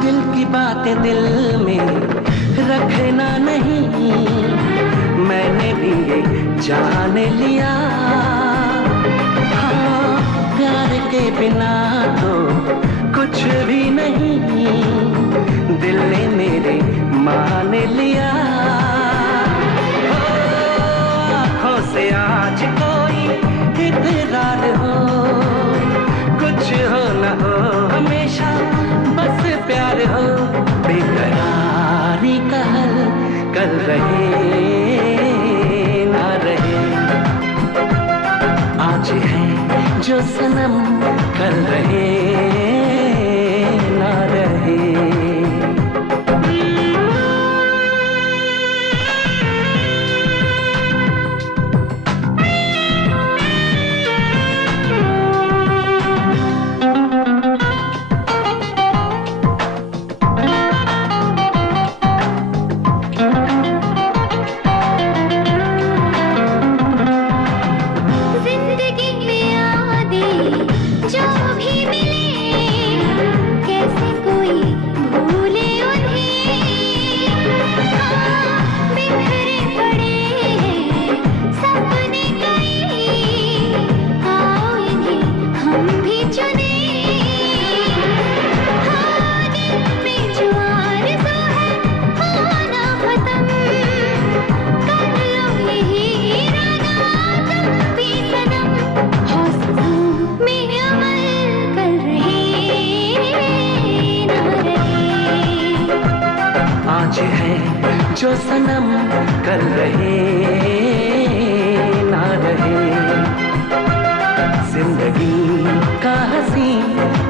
दिल की बातें दिल में रखना नहीं, मैंने भी ये जान लिया। हाँ, प्यार के बिना तो कुछ भी नहीं, दिल ने मेरे मान लिया, आँखों से आज कोई इकरार हो, कुछ हो न हो हमेशा बस प्यार हो, बेकरारी का हल कल रहे ना रहे, आज है जो सनम कल रहे ना रहे। जो सनम कल रहे ना रहे, जिंदगी का हंसी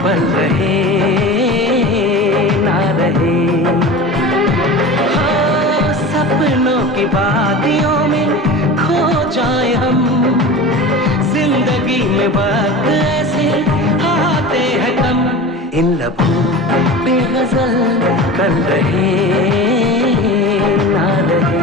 पल रहे ना रहे, हाँ सपनों की वादियों में खो जाए हम, जिंदगी में वक्त ऐसे आते हैं कम, इन लबों पे गजल कर रहे ना रहे।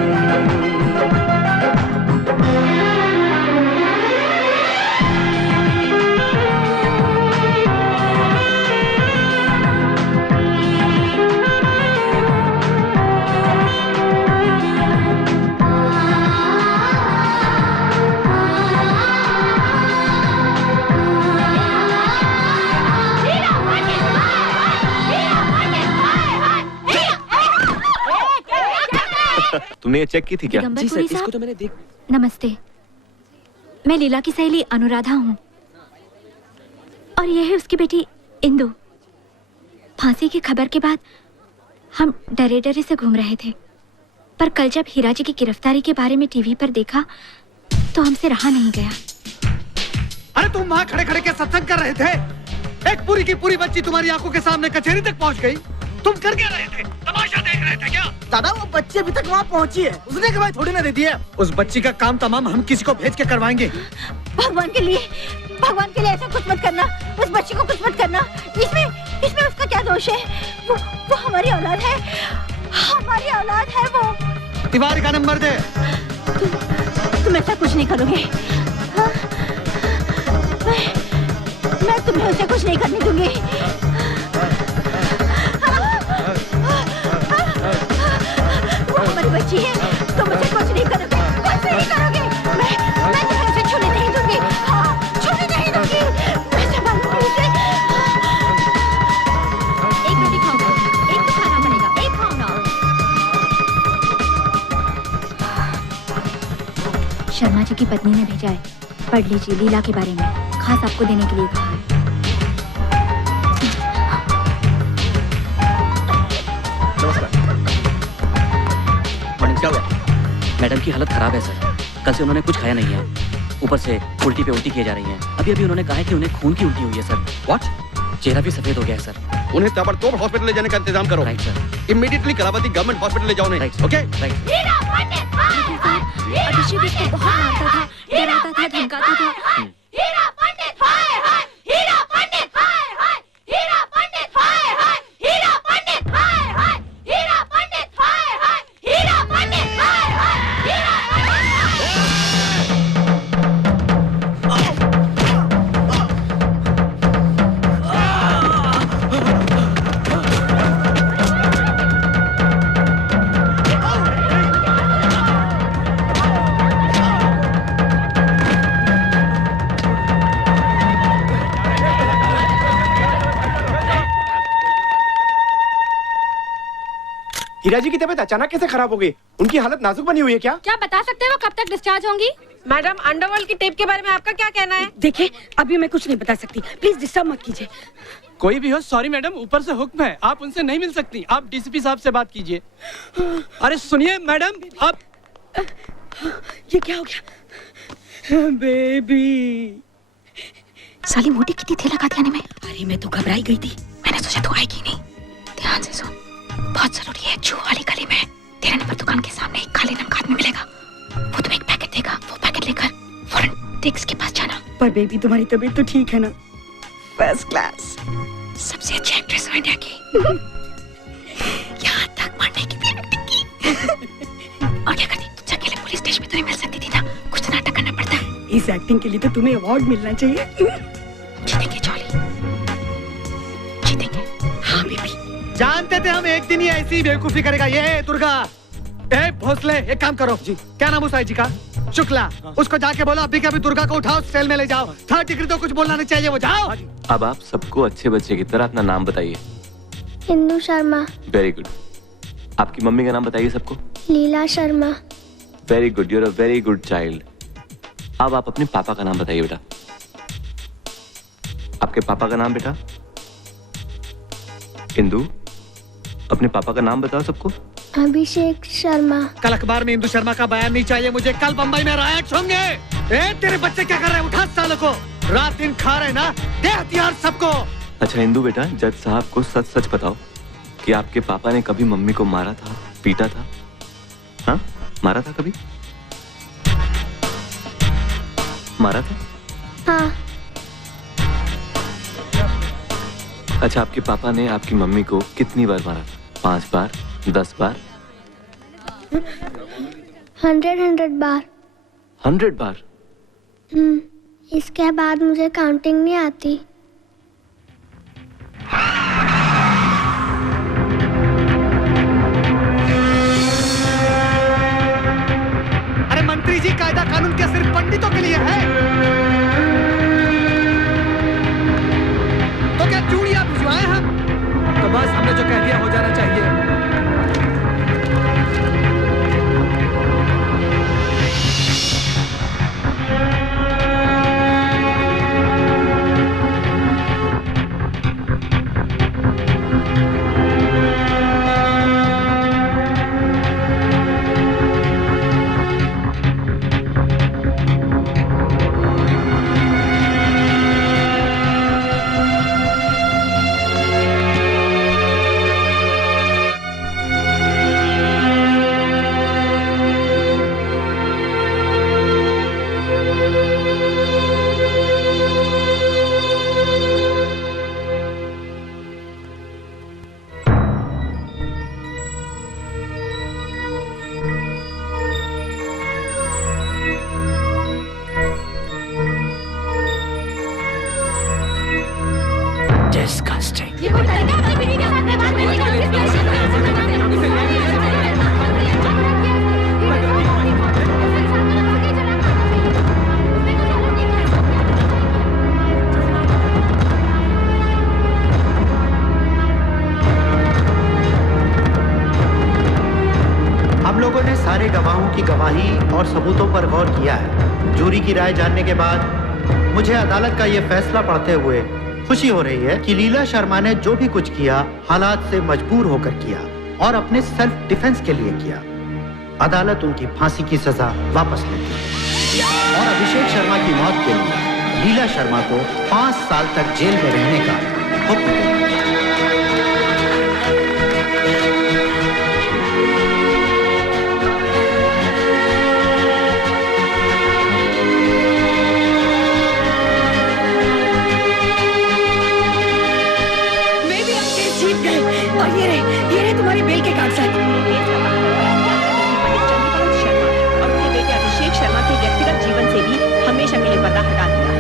तुमने ये चेक की थी क्या? जी सर, इसको तो मैंने नमस्ते, मैं लीला की सहेली अनुराधा हूँ और यह है उसकी बेटी इंदु। फांसी की खबर के बाद हम डरे डरे से घूम रहे थे, पर कल जब हीरा जी की गिरफ्तारी के बारे में टीवी पर देखा तो हमसे रहा नहीं गया। अरे तुम वहाँ खड़े खड़े के सत्संग कर रहे थे, एक पूरी की पूरी बच्ची तुम्हारी आंखों के सामने कचहरी तक पहुँच गई, तुम कर क्या रहे थे? तमाशा देख रहे थे क्या? दादा वो बच्ची अभी तक वहाँ पहुँची है, उसने के बाद थोड़ी ना दे दी है। उस बच्ची का काम तमाम हम किसी को भेज के करवाएंगे। भगवान के लिए ऐसा कुछ मत करना, उस बच्ची को कुछ मत करना, इसमें उसका क्या दोष है? वो हमारी औलाद है, हमारी औलाद है वो। तिवारी का नंबर दे। तुम ऐसा कुछ नहीं करोगे, हाँ? मैं तुम्हें उसे कुछ नहीं करने दूंगी। वो हमारी बच्ची है, तुम उसे कुछ नहीं करोगे, कुछ नहीं करोगे। मैं तुम्हें उसे छूने नहीं दूंगी, हाँ, छूने नहीं दूंगी। मैं संभालूंगी उसे। एक रोटी खाओ ना, एक तो खाना पड़ेगा, एक खाओ ना। शर्मा जी की पत्नी ने भेजा है, पढ़ लीजिए लीला के बारे में, खास आपको देने के लिए कहा है। क्या हुआ? मैडम की हालत खराब है सर, कल से उन्होंने कुछ खाया नहीं है, ऊपर से उल्टी पे उल्टी किए जा रही हैं। अभी उन्होंने कहा है कि उन्हें खून की उल्टी हुई है सर। व्हाट? चेहरा भी सफेद हो गया है सर। उन्हें ताबड़तोड़ हॉस्पिटल ले जाने का इंतजाम करो। Right sir. Immediately Karawati government hospital ले जाओ उन्हें। ओके? अभिषेक इसको बहुत मारता था, डराता था, धमकाता था। हीरा पंडित हाय हाय, हीरा पंडित हाय हाय, हीरा पंडित हाय हाय, हीरा पंडित हाय हाय, हीरा पंडित हाय हाय, हीरा पंडित हाय हाय, हीरा हीरा जी की तबीयत अचानक कैसे खराब हो गई? उनकी हालत नाजुक बनी हुई है क्या? क्या बता सकते हैं वो कब तक डिस्चार्ज होंगी? मैडम, अंडरवर्ल्ड की टेप के बारे में आपका क्या कहना है? देखिए, अभी मैं कुछ नहीं बता सकती, प्लीज डिस्टर्ब मत कीजिए। कोई भी हो, सॉरी मैडम, ऊपर से हुक्म है, आप उनसे नहीं मिल सकती। आप डीसीपी साहब से बात कीजिए। अरे सुनिए मैडम, आप ये क्या हो गया? बेबी, साली मोटी कितनी थी लगा दिया में। अरे मैं तो घबराई गई थी। मैंने सोचा तू आएगी नहीं। ध्यान से सुन, बहुत जरूरी है। जू वाली गली में तेरे नंबर दुकान के सामने एक काले रंग का आदमी मिलेगा। वो तुम्हें एक पैकेट देगा, वो पैकेट लेकर फौरन टेक्स के पास जाना। पर बेबी, तुम्हारी तबीयत तो ठीक है ना? फर्स्ट क्लास, सबसे अच्छी एक्ट्रेस हो इंडिया की। यहाँ तक मरने की भी एक्टिंग की। और क्या करती? तुझसे अकेले पुलिस स्टेशन में तो नहीं मिल सकती थी ना, कुछ तो नाटक करना पड़ता है। इस एक्टिंग के लिए तो तुम्हें अवार्ड मिलना चाहिए। जीतेंगे जॉली, जीतेंगे। हाँ बेबी, जानते थे हम एक दिन ही ऐसी बेवकूफी करेगा ये दुर्गा। ए भोसले, एक काम करो जी, क्या नाम उस आई जी का? शुक्ला। उसको जाके बोलो अभी कभी दुर्गा को उठाओ, सेल में ले जाओ। 3rd डिग्री तो कुछ बोलना नहीं चाहिए, वो जाओ। अब आप सबको अच्छे बच्चे की तरह अपना नाम बताइए। इंदु शर्मा। Very good. आपकी मम्मी का नाम बताइए सबको। Leela Sharma. Very good, you are a very good child. अब आप अपने पापा का नाम बताइए बेटा। आपके पापा का नाम बेटा? इंदु, अपने पापा का नाम बताओ सबको। अभिषेक शर्मा। कल अखबार में इंदु शर्मा का बयान नहीं चाहिए मुझे। कल बम्बई में रायट्स होंगे। ए तेरे बच्चे क्या कर रहे हैं? उठा सालों को, रात दिन खा रहे ना, दे हथियार सबको। अच्छा इंदु बेटा, जज साहब को सच सच बताओ कि आपके पापा ने कभी मम्मी को मारा था, पीटा था? हाँ, मारा था कभी? मारा था? हाँ। अच्छा, आपके पापा ने आपकी मम्मी को कितनी बार मारा था? 5 बार, 10 बार? 100 बार। 100 बार? इसके बाद मुझे काउंटिंग नहीं आती। अरे मंत्री जी, कायदा कानून क्या सिर्फ पंडितों के लिए है? तो क्या चूड़ियां भिजवाएं हम? तो बस हमने जो कह दिया हो जाना चाहिए। सारे गवाहों की गवाही और सबूतों पर गौर किया है। जूरी की राय जानने के बाद मुझे अदालत का यह फैसला पढ़ते हुए खुशी हो रही है कि लीला शर्मा ने जो भी कुछ किया हालात से मजबूर होकर किया और अपने सेल्फ डिफेंस के लिए किया। अदालत उनकी फांसी की सजा वापस लेती है और अभिषेक शर्मा की मौत के लिए लीला शर्मा को 5 साल तक जेल में रहने का हुक्म देती है। और ये रहे तुम्हारे बेल के कागजात। और उनके बेटे अभिषेक शर्मा के व्यक्तिगत जीवन से भी हमेशा के लिए पर्दा हटा दिया है।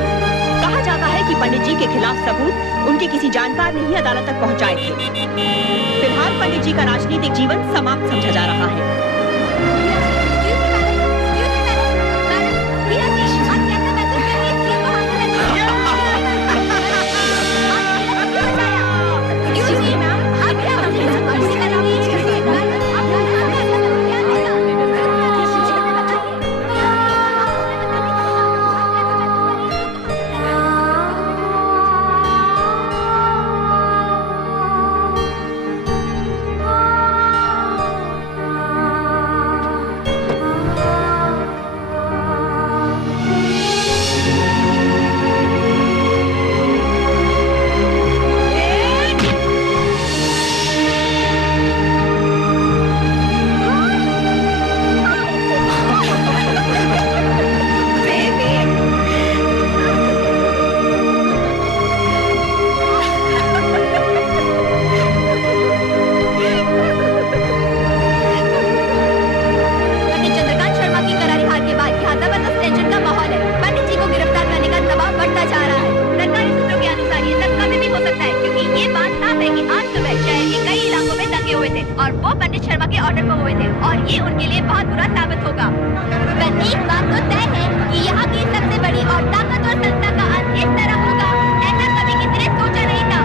कहा जाता है कि पंडित जी के खिलाफ सबूत उनके किसी जानकार ने ही अदालत तक पहुंचाए थे। फिलहाल पंडित जी का राजनीतिक जीवन समाप्त समझा जा रहा है। ये उनके लिए बहुत बुरा साबित होगा। पर एक बात तो तय है कि यहाँ की सबसे बड़ी और ताकतवर संस्था का अंत इस तरह होगा, ऐसा कभी किसी ने सोचा नहीं था।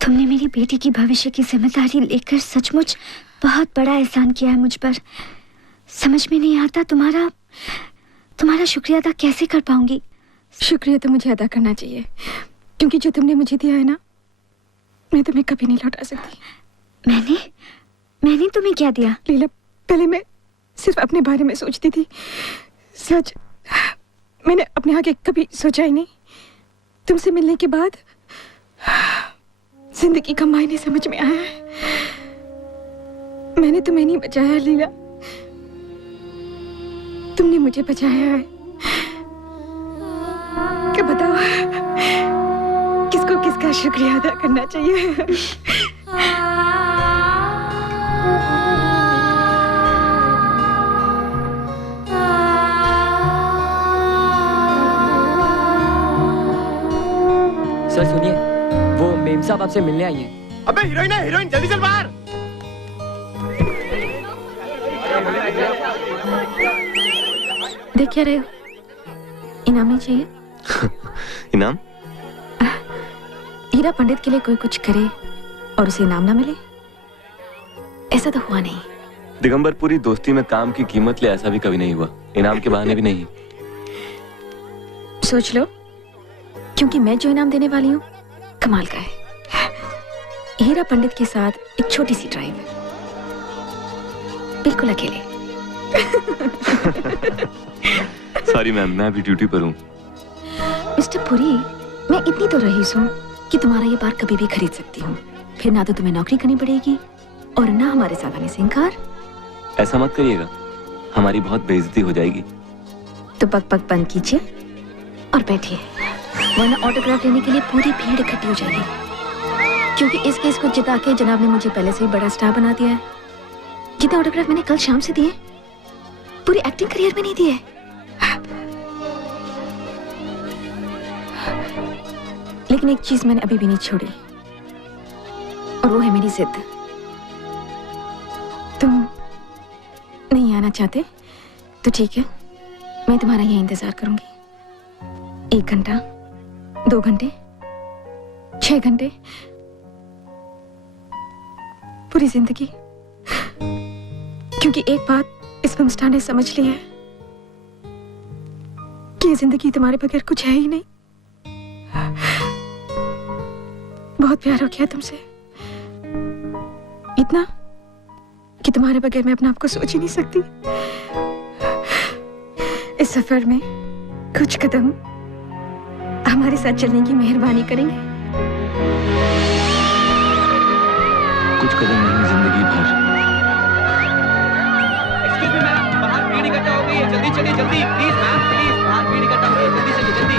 तुमने मेरी बेटी की भविष्य की जिम्मेदारी लेकर सचमुच बहुत बड़ा एहसान किया है मुझ पर। समझ में नहीं आता तुम्हारा शुक्रिया अदा कैसे कर पाऊंगी। शुक्रिया तो मुझे अदा करना चाहिए, क्योंकि जो तुमने मुझे दिया है ना, मैं तुम्हें कभी नहीं लौटा सकती। मैंने तुम्हें क्या दिया? लीला, पहले मैं सिर्फ अपने बारे में सोचती थी। सच, मैंने अपने आगे कभी सोचा ही नहीं। तुमसे मिलने के बाद जिंदगी का मायने समझ में आया है। मैंने तुम्हें नहीं बचाया लीला, तुमने मुझे बचाया है। क्या बताओ, किसको किसका शुक्रिया अदा करना चाहिए। सर सुनिए, वो मेम साहब आपसे मिलने आई हैं। अबे हीरोइन है, हीरोइन जल्दी चल बाहर। देख क्या रहे हो? इनाम नहीं चाहिए? इनाम? हीरा पंडित के लिए कोई कुछ करे और उसे इनाम ना मिले, ऐसा तो हुआ नहीं। दिगंबर पूरी दोस्ती में काम की कीमत ले ऐसा भी कभी नहीं हुआ, इनाम के बहाने भी नहीं। सोच लो, क्योंकि मैं जो इनाम देने वाली हूँ कमाल का है। हीरा पंडित के साथ एक छोटी सी ड्राइव, बिल्कुल अकेले। सॉरी मैम, मैं अभी ड्यूटी पर हूँ। मिस्टर पुरी, मैं इतनी तो रईस हूँ कि तुम्हारा ये बार कभी भी खरीद सकती हूँ। फिर ना तो तुम्हें नौकरी करनी पड़ेगी और ना हमारे साथ आने से इनकार। ऐसा मत करिएगा, हमारी बहुत बेइज्जती हो जाएगी। तो बक बक बंद कीजिए और बैठिए, वरना ऑटोग्राफ लेने के लिए पूरी भीड़ इकट्ठी हो जाएगी। क्योंकि इस केस को जिता के जनाब ने मुझे पहले से ही बड़ा स्टार बना दिया है। जितने ऑटोग्राफ मैंने कल शाम से दिए, पूरी एक्टिंग करियर में नहीं दिए। लेकिन एक चीज मैंने अभी भी नहीं छोड़ी, और वो है मेरी जिद। तुम नहीं आना चाहते तो ठीक है, मैं तुम्हारा यही इंतजार करूंगी। 1 घंटा, 2 घंटे, 6 घंटे, पूरी जिंदगी। क्योंकि एक बात इस फिल्म स्टार ने समझ ली है कि ये जिंदगी तुम्हारे बगैर कुछ है ही नहीं। बहुत प्यार हो गया तुमसे, इतना कि तुम्हारे बगैर मैं अपने आप को सोच ही नहीं सकती। इस सफर में कुछ कदम हमारे साथ चलने की मेहरबानी करेंगे। कुछ कदम नहीं, जिंदगी भर। एक्सक्यूज मी मैम, बाहर भीड़ इकट्ठा हो गई है, जल्दी चलिए, जल्दी प्लीज मैम, प्लीज, बाहर भीड़ इकट्ठा हो गई है, जल्दी चलिए, जल्दी।